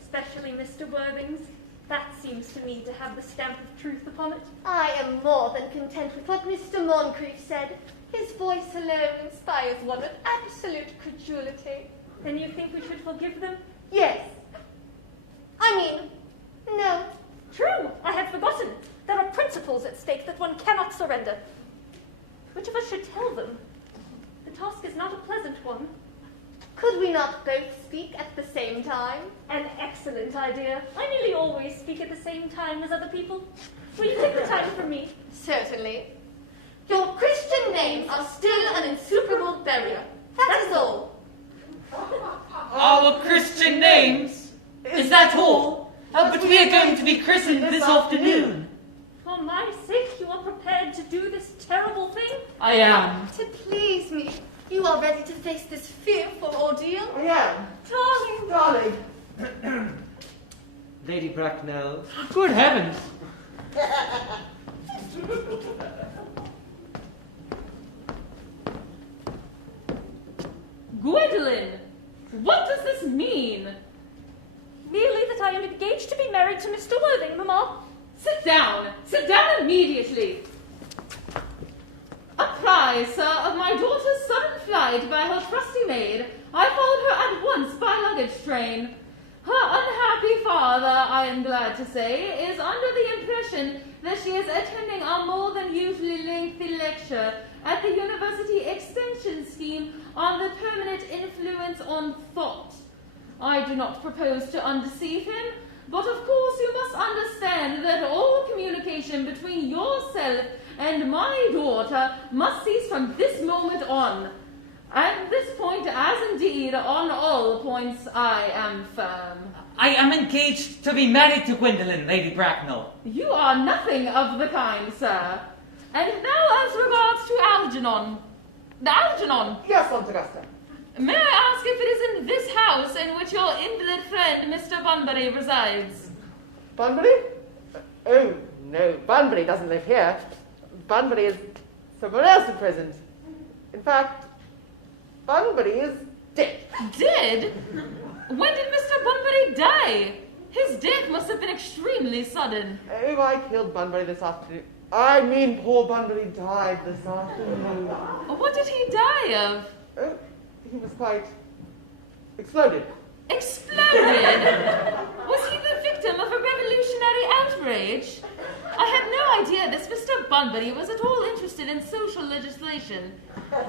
especially Mr. Worthing's. That seems to me to have the stamp of truth upon it. I am more than content with what Mr. Moncrieff said. His voice alone inspires one with absolute credulity. Then you think we should forgive them? Yes. I mean, no. True, I had forgotten. There are principles at stake that one cannot surrender. Which of us should tell them? The task is not a pleasant one. Could we not both speak at the same time? An excellent idea. I nearly always speak at the same time as other people. Will you take the time for me? Certainly. Your Christian names are still an insuperable barrier. That is all. Our Christian names? Is that all? But we are going to be christened this afternoon. For my sake, you are prepared to do this terrible thing? I am. To please me, you are ready to face this fearful ordeal? I am. Darling. Darling. Lady Bracknell, Good heavens. Gwendolen, what does this mean? Merely that I am engaged to be married to Mr. Worthing, Mamma. Sit down. Sit down immediately. Apprised, sir, of my daughter's sudden flight by her trusty maid, I followed her at once by luggage train. Her unhappy father, I am glad to say, is under the impression that she is attending a more than usually lengthy lecture at the University Extension Scheme on the permanent influence on thought. I do not propose to undeceive him, but of course you must understand that all communication between yourself and my daughter must cease from this moment on. At this point, as indeed on all points, I am firm. I am engaged to be married to Gwendolen, Lady Bracknell. You are nothing of the kind, sir. And now as regards to Algernon. Algernon, Yes, Aunt Augusta. may I ask if it is in this house in which your invalid friend, Mr. Bunbury, resides? Bunbury? Oh, no, Bunbury doesn't live here. Bunbury is somewhere else at present. In fact, Bunbury is dead. Dead? When did Mr. Bunbury die? His death must have been extremely sudden. Oh, I killed Bunbury this afternoon. I mean, poor Bunbury died this afternoon. What did he die of? Oh, he was quite exploded. Exploded? Was he the victim of a revolutionary outrage? I had no idea this Mr. Bunbury was at all interested in social legislation.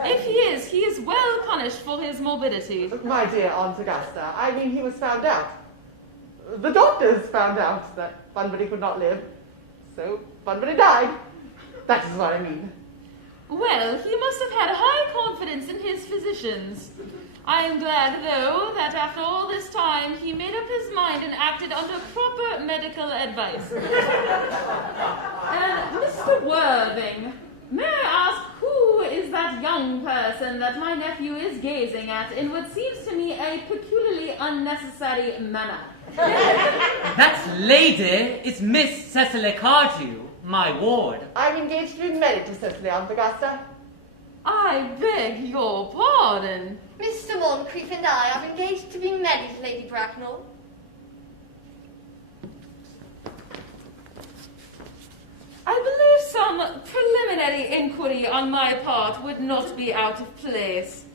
If he is well punished for his morbidity. My dear Aunt Augusta, I mean, he was found out. The doctors found out that Bunbury could not live. So Bunbury died. That is what I mean. Well, he must have had high confidence in his physicians. I am glad, though, that after all this time he made up his mind and acted under proper medical advice. Mr. Worthing, may I ask who is that young person that my nephew is gazing at in what seems to me a peculiarly unnecessary manner? That lady is Miss Cecily Cardew, my ward. I'm engaged to be married to Cecily, Aunt Augusta. I beg your pardon. Mr. Moncrieff and I are engaged to be married, Lady Bracknell. I believe some preliminary inquiry on my part would not be out of place.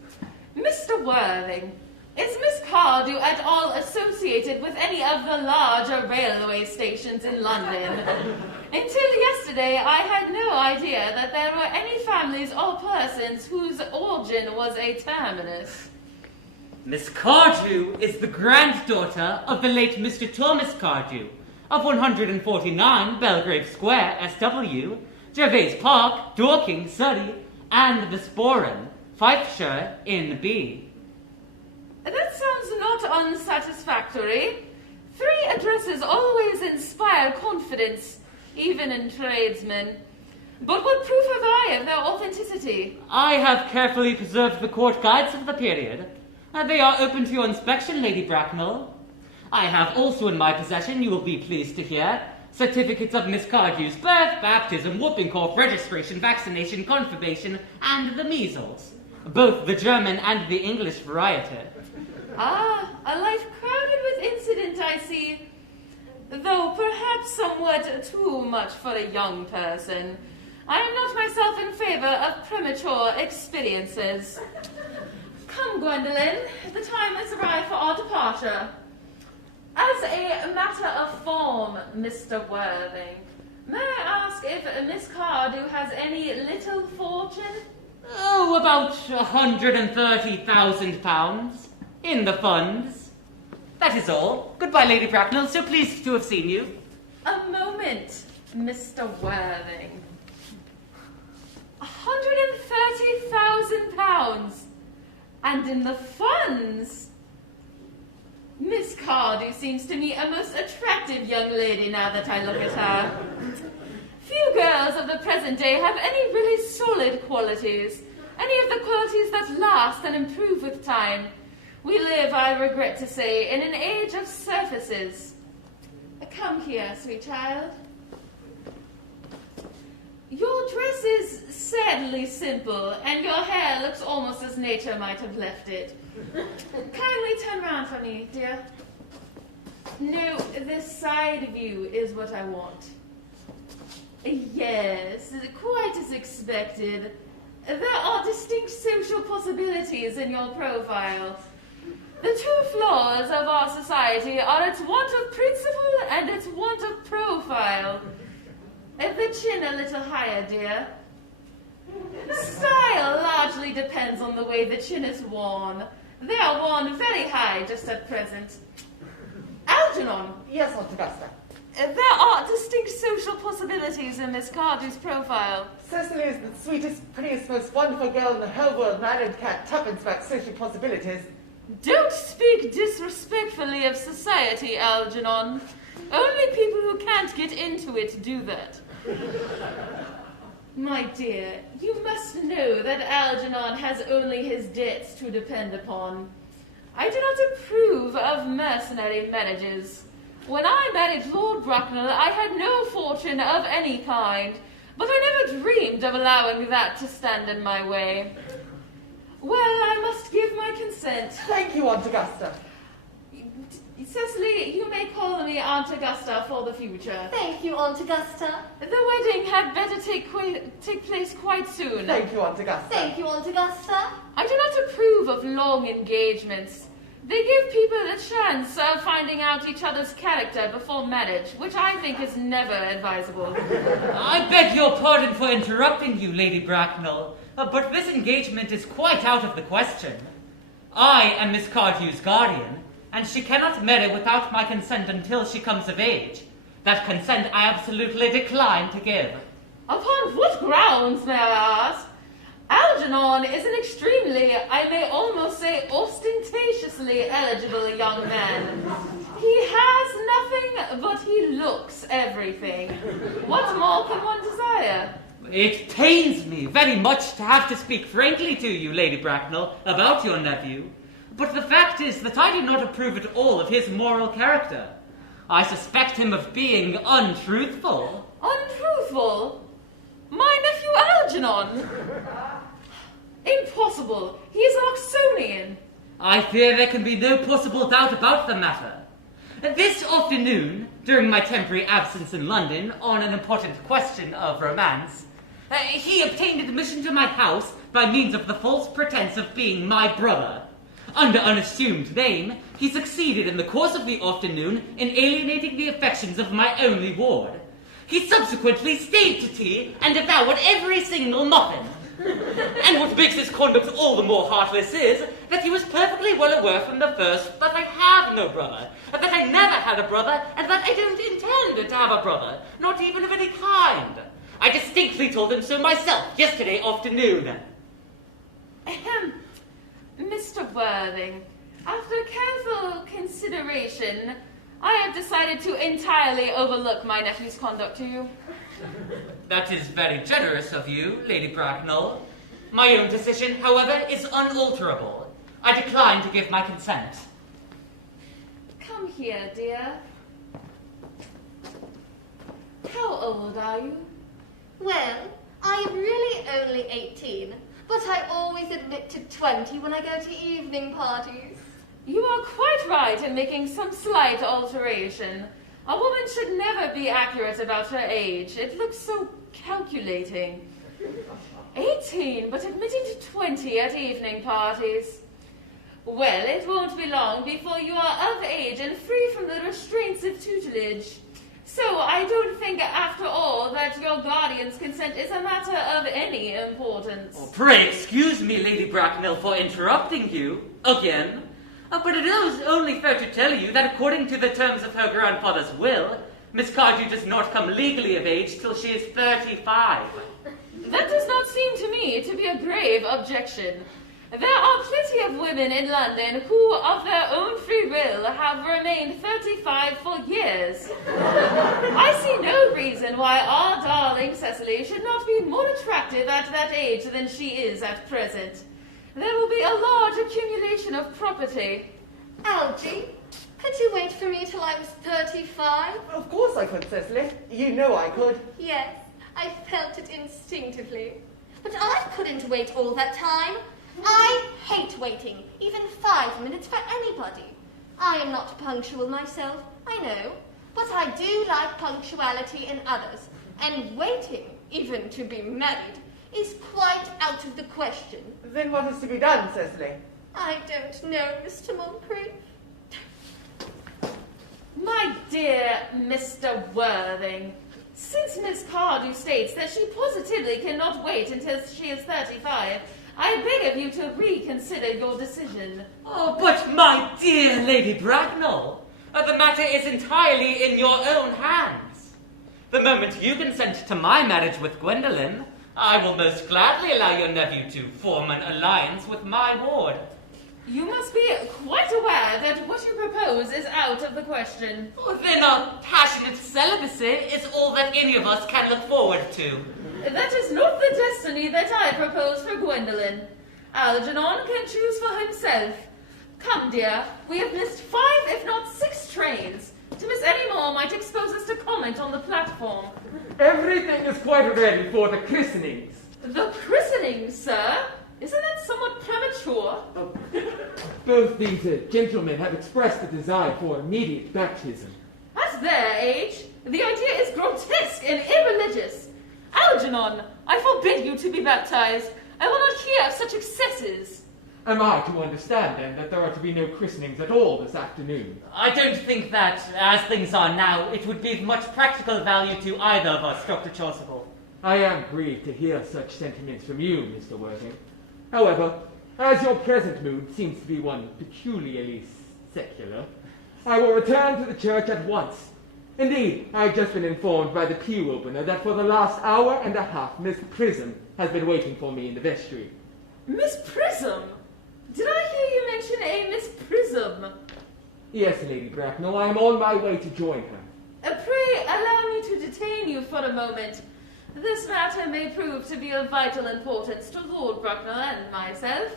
Mr. Worthing, is Miss Cardew at all associated with any of the larger railway stations in London? Until yesterday, I had no idea that there were any families or persons whose origin was a terminus. Miss Cardew is the granddaughter of the late Mr. Thomas Cardew of 149 Belgrave Square, SW, Gervais Park, Dorking, Surrey, and the Sporen, Fifeshire, NB. That sounds not unsatisfactory. 3 addresses always inspire confidence, even in tradesmen. But what proof have I of their authenticity? I have carefully preserved the court guides of the period. They are open to your inspection, Lady Bracknell. I have also in my possession, you will be pleased to hear, certificates of Miss Cardew's birth, baptism, whooping cough, registration, vaccination, confirmation, and the measles. Both the German and the English variety. Ah, a life crowded with incident, I see. Though perhaps somewhat too much for a young person. I am not myself in favor of premature experiences. Come, Gwendolen, the time has arrived for our departure. As a matter of form, Mr. Worthing, may I ask if Miss Cardew has any little fortune? Oh, about £130,000 in the funds. That is all. Goodbye, Lady Bracknell. So pleased to have seen you. A moment, Mr. Worthing. £130,000. And in the funds. Miss Cardew seems to me a most attractive young lady now that I look at her. Few girls of the present day have any really solid qualities, any of the qualities that last and improve with time. We live, I regret to say, in an age of surfaces. Come here, sweet child. Your dress is sadly simple, and your hair looks almost as nature might have left it. Kindly turn round for me, dear. No, this side view is what I want. Yes, quite as expected. There are distinct social possibilities in your profile. The 2 flaws of our society are its want of principle and its want of profile. The chin a little higher, dear. Style largely depends on the way the chin is worn. They are worn very high just at present. Algernon. Yes, Aunt Augusta. There are distinct social possibilities in Miss Cardew's profile. Cecily is the sweetest, prettiest, most wonderful girl in the whole world, and I don't care tuppence about social possibilities. Don't speak disrespectfully of society, Algernon. Only people who can't get into it do that. My dear, you must know that Algernon has only his debts to depend upon. I do not approve of mercenary marriages. When I married Lord Bracknell, I had no fortune of any kind, but I never dreamed of allowing that to stand in my way. Well, I must give my consent. Thank you, Aunt Augusta. Cecily, you may call me Aunt Augusta for the future. Thank you, Aunt Augusta. The wedding had better take place quite soon. Thank you, Aunt Augusta. Thank you, Aunt Augusta. I do not approve of long engagements. They give people the chance of finding out each other's character before marriage, which I think is never advisable. I beg your pardon for interrupting you, Lady Bracknell, but this engagement is quite out of the question. I am Miss Cardew's guardian, and she cannot marry without my consent until she comes of age. That consent I absolutely decline to give. Upon what grounds, may I ask? Algernon is an extremely, I may almost say ostentatiously eligible young man. He has nothing, but he looks everything. What more can one desire? It pains me very much to have to speak frankly to you, Lady Bracknell, about your nephew. But the fact is that I do not approve at all of his moral character. I suspect him of being untruthful. Untruthful? My nephew Algernon? Impossible. He is an Oxonian. I fear there can be no possible doubt about the matter. This afternoon, during my temporary absence in London on an important question of romance, he obtained admission to my house by means of the false pretense of being my brother. Under an assumed name, he succeeded in the course of the afternoon in alienating the affections of my only ward. He subsequently stayed to tea and devoured every single muffin. And what makes his conduct all the more heartless is that he was perfectly well aware from the first that I have no brother, that I never had a brother, and that I don't intend to have a brother, not even of any kind. I distinctly told him so myself yesterday afternoon. Mr. Worthing, after careful consideration, I have decided to entirely overlook my nephew's conduct to you. That is very generous of you, Lady Bracknell. My own decision, however, is unalterable. I decline to give my consent. Come here, dear. How old are you? Well, I am really only 18, but I always admit to 20 when I go to evening parties. You are quite right in making some slight alteration. A woman should never be accurate about her age. It looks so calculating. 18, but admitting to 20 at evening parties. Well, it won't be long before you are of age and free from the restraints of tutelage. So I don't think, after all, that your guardian's consent is a matter of any importance. Oh, pray excuse me, Lady Bracknell, for interrupting you again. But it is only fair to tell you that according to the terms of her grandfather's will, Miss Cardew does not come legally of age till she is 35. That does not seem to me to be a grave objection. There are plenty of women in London who, of their own free will, have remained 35 for years. I see no reason why our darling Cecily should not be more attractive at that age than she is at present. There will be a large accumulation of property. Algy, could you wait for me till I was 35? Of course I could, Cecily. You know I could. Yes, I felt it instinctively. But I couldn't wait all that time. I hate waiting, even 5 minutes for anybody. I am not punctual myself, I know, but I do like punctuality in others, and waiting, even to be married, is quite out of the question. Then what is to be done, Cecily? I don't know, Mr. Moncrieff. My dear Mr. Worthing, since Miss Cardew states that she positively cannot wait until she is 35, I beg of you to reconsider your decision. Oh, but my dear Lady Bracknell, the matter is entirely in your own hands. The moment you consent to my marriage with Gwendolen, I will most gladly allow your nephew to form an alliance with my ward. You must be quite aware that what you propose is out of the question. Oh, then a passionate celibacy is all that any of us can look forward to. That is not the destiny that I propose for Gwendolen. Algernon can choose for himself. Come, dear, we have missed 5, if not 6 trains. To miss any more might expose us to comment on the platform. Everything is quite ready for the christenings. The christenings, sir? Isn't that somewhat premature? Both these gentlemen have expressed a desire for immediate baptism. At their age, the idea is grotesque and irreligious. Algernon, I forbid you to be baptized. I will not hear of such excesses. Am I to understand, then, that there are to be no christenings at all this afternoon? I don't think that, as things are now, it would be of much practical value to either of us, Dr. Chaucerville. I am grieved to hear such sentiments from you, Mr. Worthing. However, as your present mood seems to be one peculiarly secular, I will return to the church at once, Indeed, I have just been informed by the pew opener that for the last hour and a half, Miss Prism has been waiting for me in the vestry. Miss Prism? Did I hear you mention a Miss Prism? Yes, Lady Bracknell, I am on my way to join her. Pray allow me to detain you for a moment. This matter may prove to be of vital importance to Lord Bracknell and myself.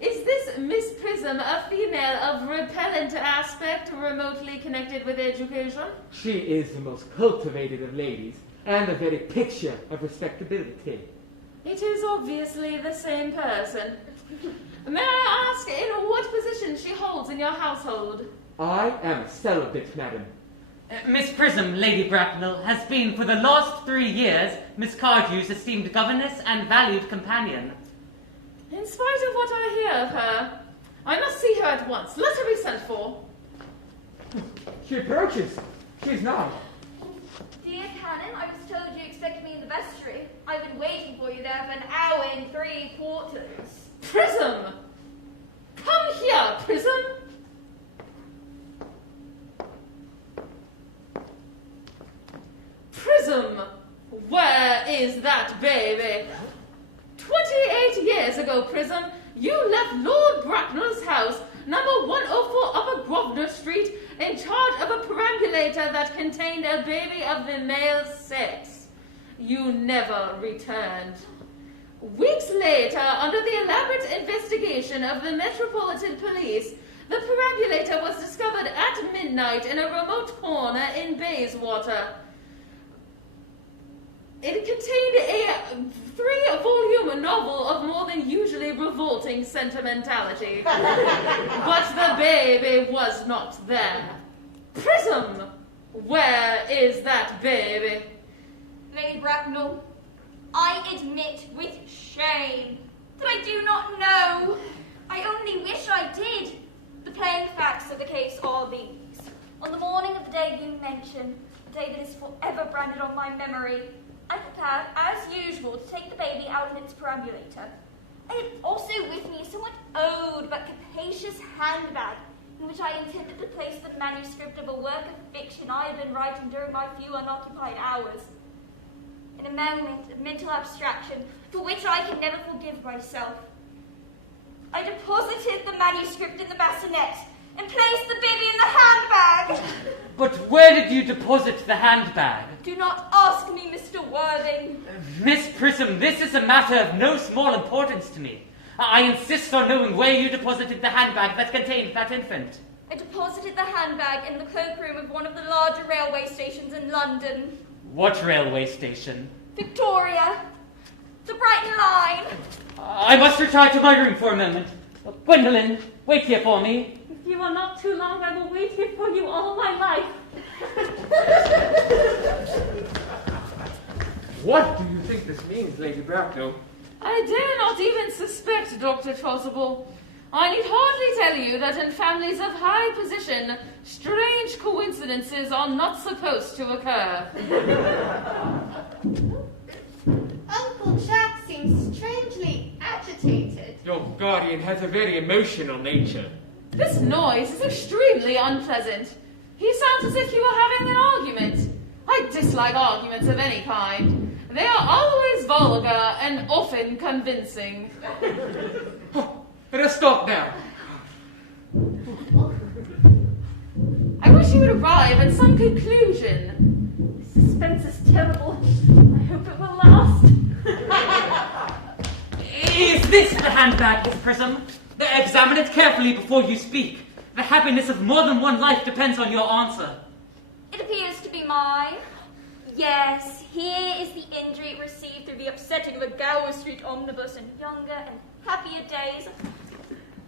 Is this Miss Prism a female of repellent aspect remotely connected with education? She is the most cultivated of ladies, and the very picture of respectability. It is obviously the same person. May I ask in what position she holds in your household? I am a celibate, madam. Miss Prism, Lady Bracknell, has been for the last 3 years Miss Cardew's esteemed governess and valued companion. In spite of what I hear of her, I must see her at once. Let her be sent for. She approaches. She's not. Dear Canon, I was told you expected me in the vestry. I've been waiting for you there for an hour and 3/4. Prism! Come here, Prism! Prism! Where is that baby? 28 years ago, Prism, you left Lord Bracknell's house, number 104 Upper Grosvenor Street, in charge of a perambulator that contained a baby of the male sex. You never returned. Weeks later, under the elaborate investigation of the Metropolitan Police, the perambulator was discovered at midnight in a remote corner in Bayswater. It contained a 3-volume novel of more than usually revolting sentimentality. But the baby was not there. Prism! Where is that baby? Lady Bracknell, I admit with shame that I do not know. I only wish I did. The plain facts of the case are these. On the morning of the day you mention, the day that is forever branded on my memory, I prepared, as usual, to take the baby out of its perambulator. I had also with me a somewhat old but capacious handbag in which I intended to place the manuscript of a work of fiction I had been writing during my few unoccupied hours. In a moment of mental abstraction, for which I can never forgive myself, I deposited the manuscript in the bassinet and placed the baby in the handbag. But where did you deposit the handbag? Do not ask me, Mr. Worthing. Miss Prism, this is a matter of no small importance to me. I insist on knowing where you deposited the handbag that contained that infant. I deposited the handbag in the cloakroom of one of the larger railway stations in London. What railway station? Victoria. The Brighton line. I must retire to my room for a moment. Gwendolen, wait here for me. If you are not too long, I will wait here for you all my life. What do you think this means, Lady Bracknell? I dare not even suspect, Dr. Chasuble. I need hardly tell you that in families of high position, strange coincidences are not supposed to occur. Uncle Jack seems strangely agitated. Your guardian has a very emotional nature. This noise is extremely unpleasant. He sounds as if you were having an argument. I dislike arguments of any kind. They are always vulgar and often convincing. Let us stop now. I wish you would arrive at some conclusion. Suspense is terrible. I hope it will last. Is this the handbag, Miss Prism? Examine it carefully before you speak. The happiness of more than one life depends on your answer. It appears to be mine. Yes, here is the injury it received through the upsetting of a Gower Street omnibus in younger and happier days.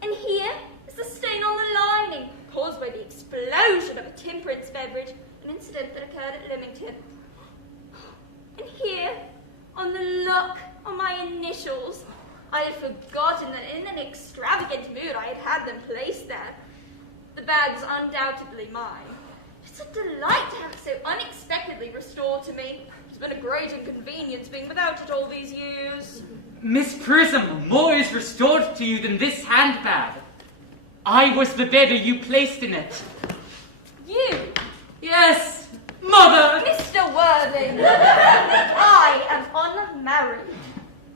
And here is the stain on the lining, caused by the explosion of a temperance beverage, an incident that occurred at Leamington. And here, on the lock on my initials, I had forgotten that in an extravagant mood I had had them placed there. The bag was undoubtedly mine. It's a delight to have it so unexpectedly restored to me. It's been a great inconvenience being without it all these years. Miss Prism, more is restored to you than this handbag. I was the baby you placed in it. You? Yes, Mother! Mr. Worthing, I am unmarried.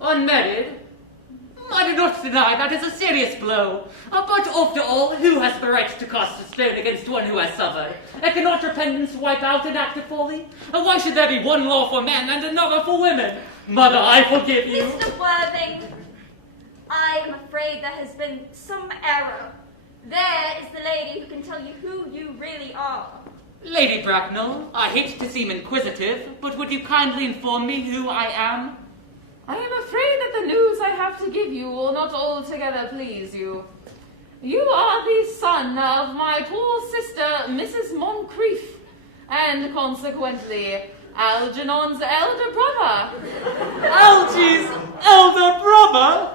Unmarried? I do not deny that is a serious blow. But after all, who has the right to cast a stone against one who has suffered? Cannot repentance wipe out an act of folly? Why should there be one law for men and another for women? Mother, I forgive you. Mr. Worthing, I am afraid there has been some error. There is the lady who can tell you who you really are. Lady Bracknell, I hate to seem inquisitive, but would you kindly inform me who I am? I am afraid that the news I have to give you will not altogether please you. You are the son of my poor sister, Mrs. Moncrieff, and consequently, Algernon's elder brother. Algy's elder brother?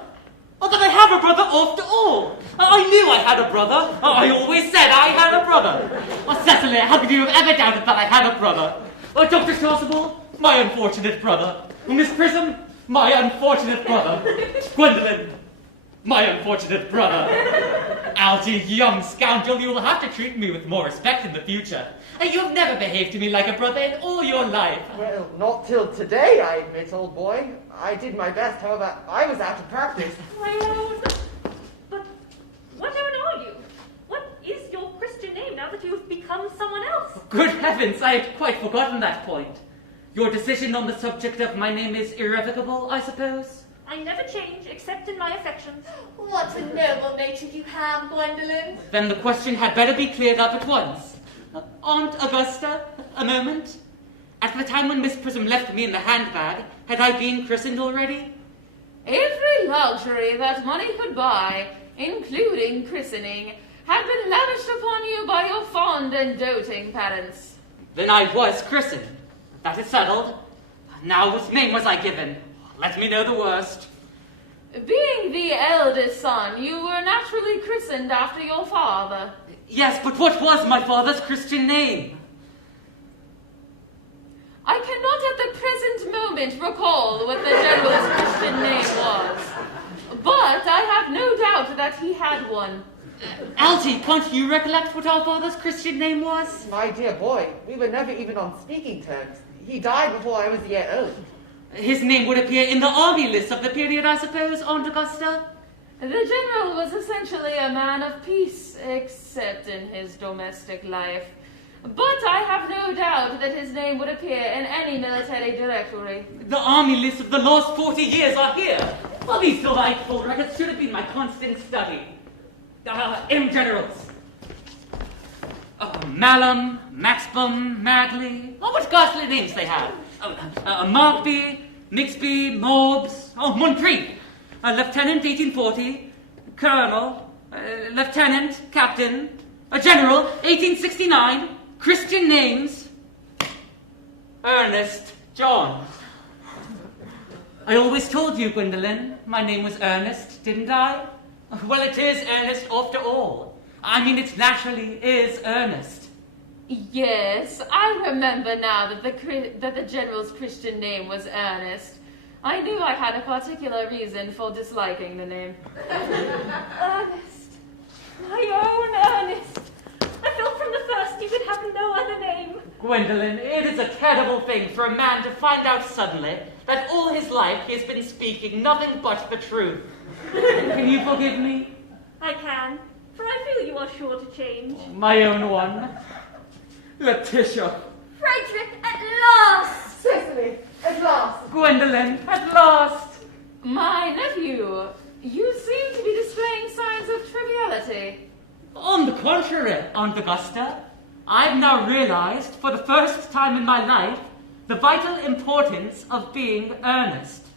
Oh, then I have a brother after all. I knew I had a brother. I always said I had a brother. Oh, Cecily, how could you have ever doubted that I had a brother? Oh, Dr. Chasuble, my unfortunate brother. Miss Prism, my unfortunate brother. Gwendolen, my unfortunate brother. Algy, young scoundrel, you will have to treat me with more respect in the future. You have never behaved to me like a brother in all your life. Well, not till today, I admit, old boy. I did my best, however, I was out of practice. My own. But what are you? What is your Christian name now that you have become someone else? Good heavens, I had quite forgotten that point. Your decision on the subject of my name is irrevocable, I suppose? I never change except in my affections. What a noble nature you have, Gwendolen. Then the question had better be cleared up at once. Aunt Augusta, a moment. At the time when Miss Prism left me in the handbag, had I been christened already? Every luxury that money could buy, including christening, had been lavished upon you by your fond and doting parents. Then I was christened. That is settled. Now whose name was I given? Let me know the worst. Being the eldest son, you were naturally christened after your father. Yes, but what was my father's Christian name? I cannot at the present moment recall what the general's Christian name was, but I have no doubt that he had one. Algy, can't you recollect what our father's Christian name was? My dear boy, we were never even on speaking terms. He died before I was a year old. His name would appear in the army list of the period, I suppose, Aunt Augusta? The general was essentially a man of peace, except in his domestic life. But I have no doubt that his name would appear in any military directory. The army lists of the last 40 years are here. Well, these delightful records should have been my constant study. Generals. Malum, Maxbum, Madley. Oh, what ghastly names they have. Markby, Mixby, Morbs. Oh, Moncrieff. Lieutenant, 1840. Colonel. Lieutenant, Captain. General, 1869. Christian names. Ernest, John. I always told you, Gwendolen, my name was Ernest, didn't I? Well, it is Ernest after all. I mean, it naturally is Ernest. Yes, I remember now that the general's Christian name was Ernest. I knew I had a particular reason for disliking the name. Ernest. My own Ernest. I felt from the first you could have no other name. Gwendolen, it is a terrible thing for a man to find out suddenly that all his life he has been speaking nothing but the truth. Can you forgive me? I can, for I feel you are sure to change. My own one. Letitia. Frederick, at last! Cecily, at last! Gwendolen, at last! My nephew, you seem to be displaying signs of triviality. On the contrary, Aunt Augusta, I've now realized for the first time in my life the vital importance of being earnest.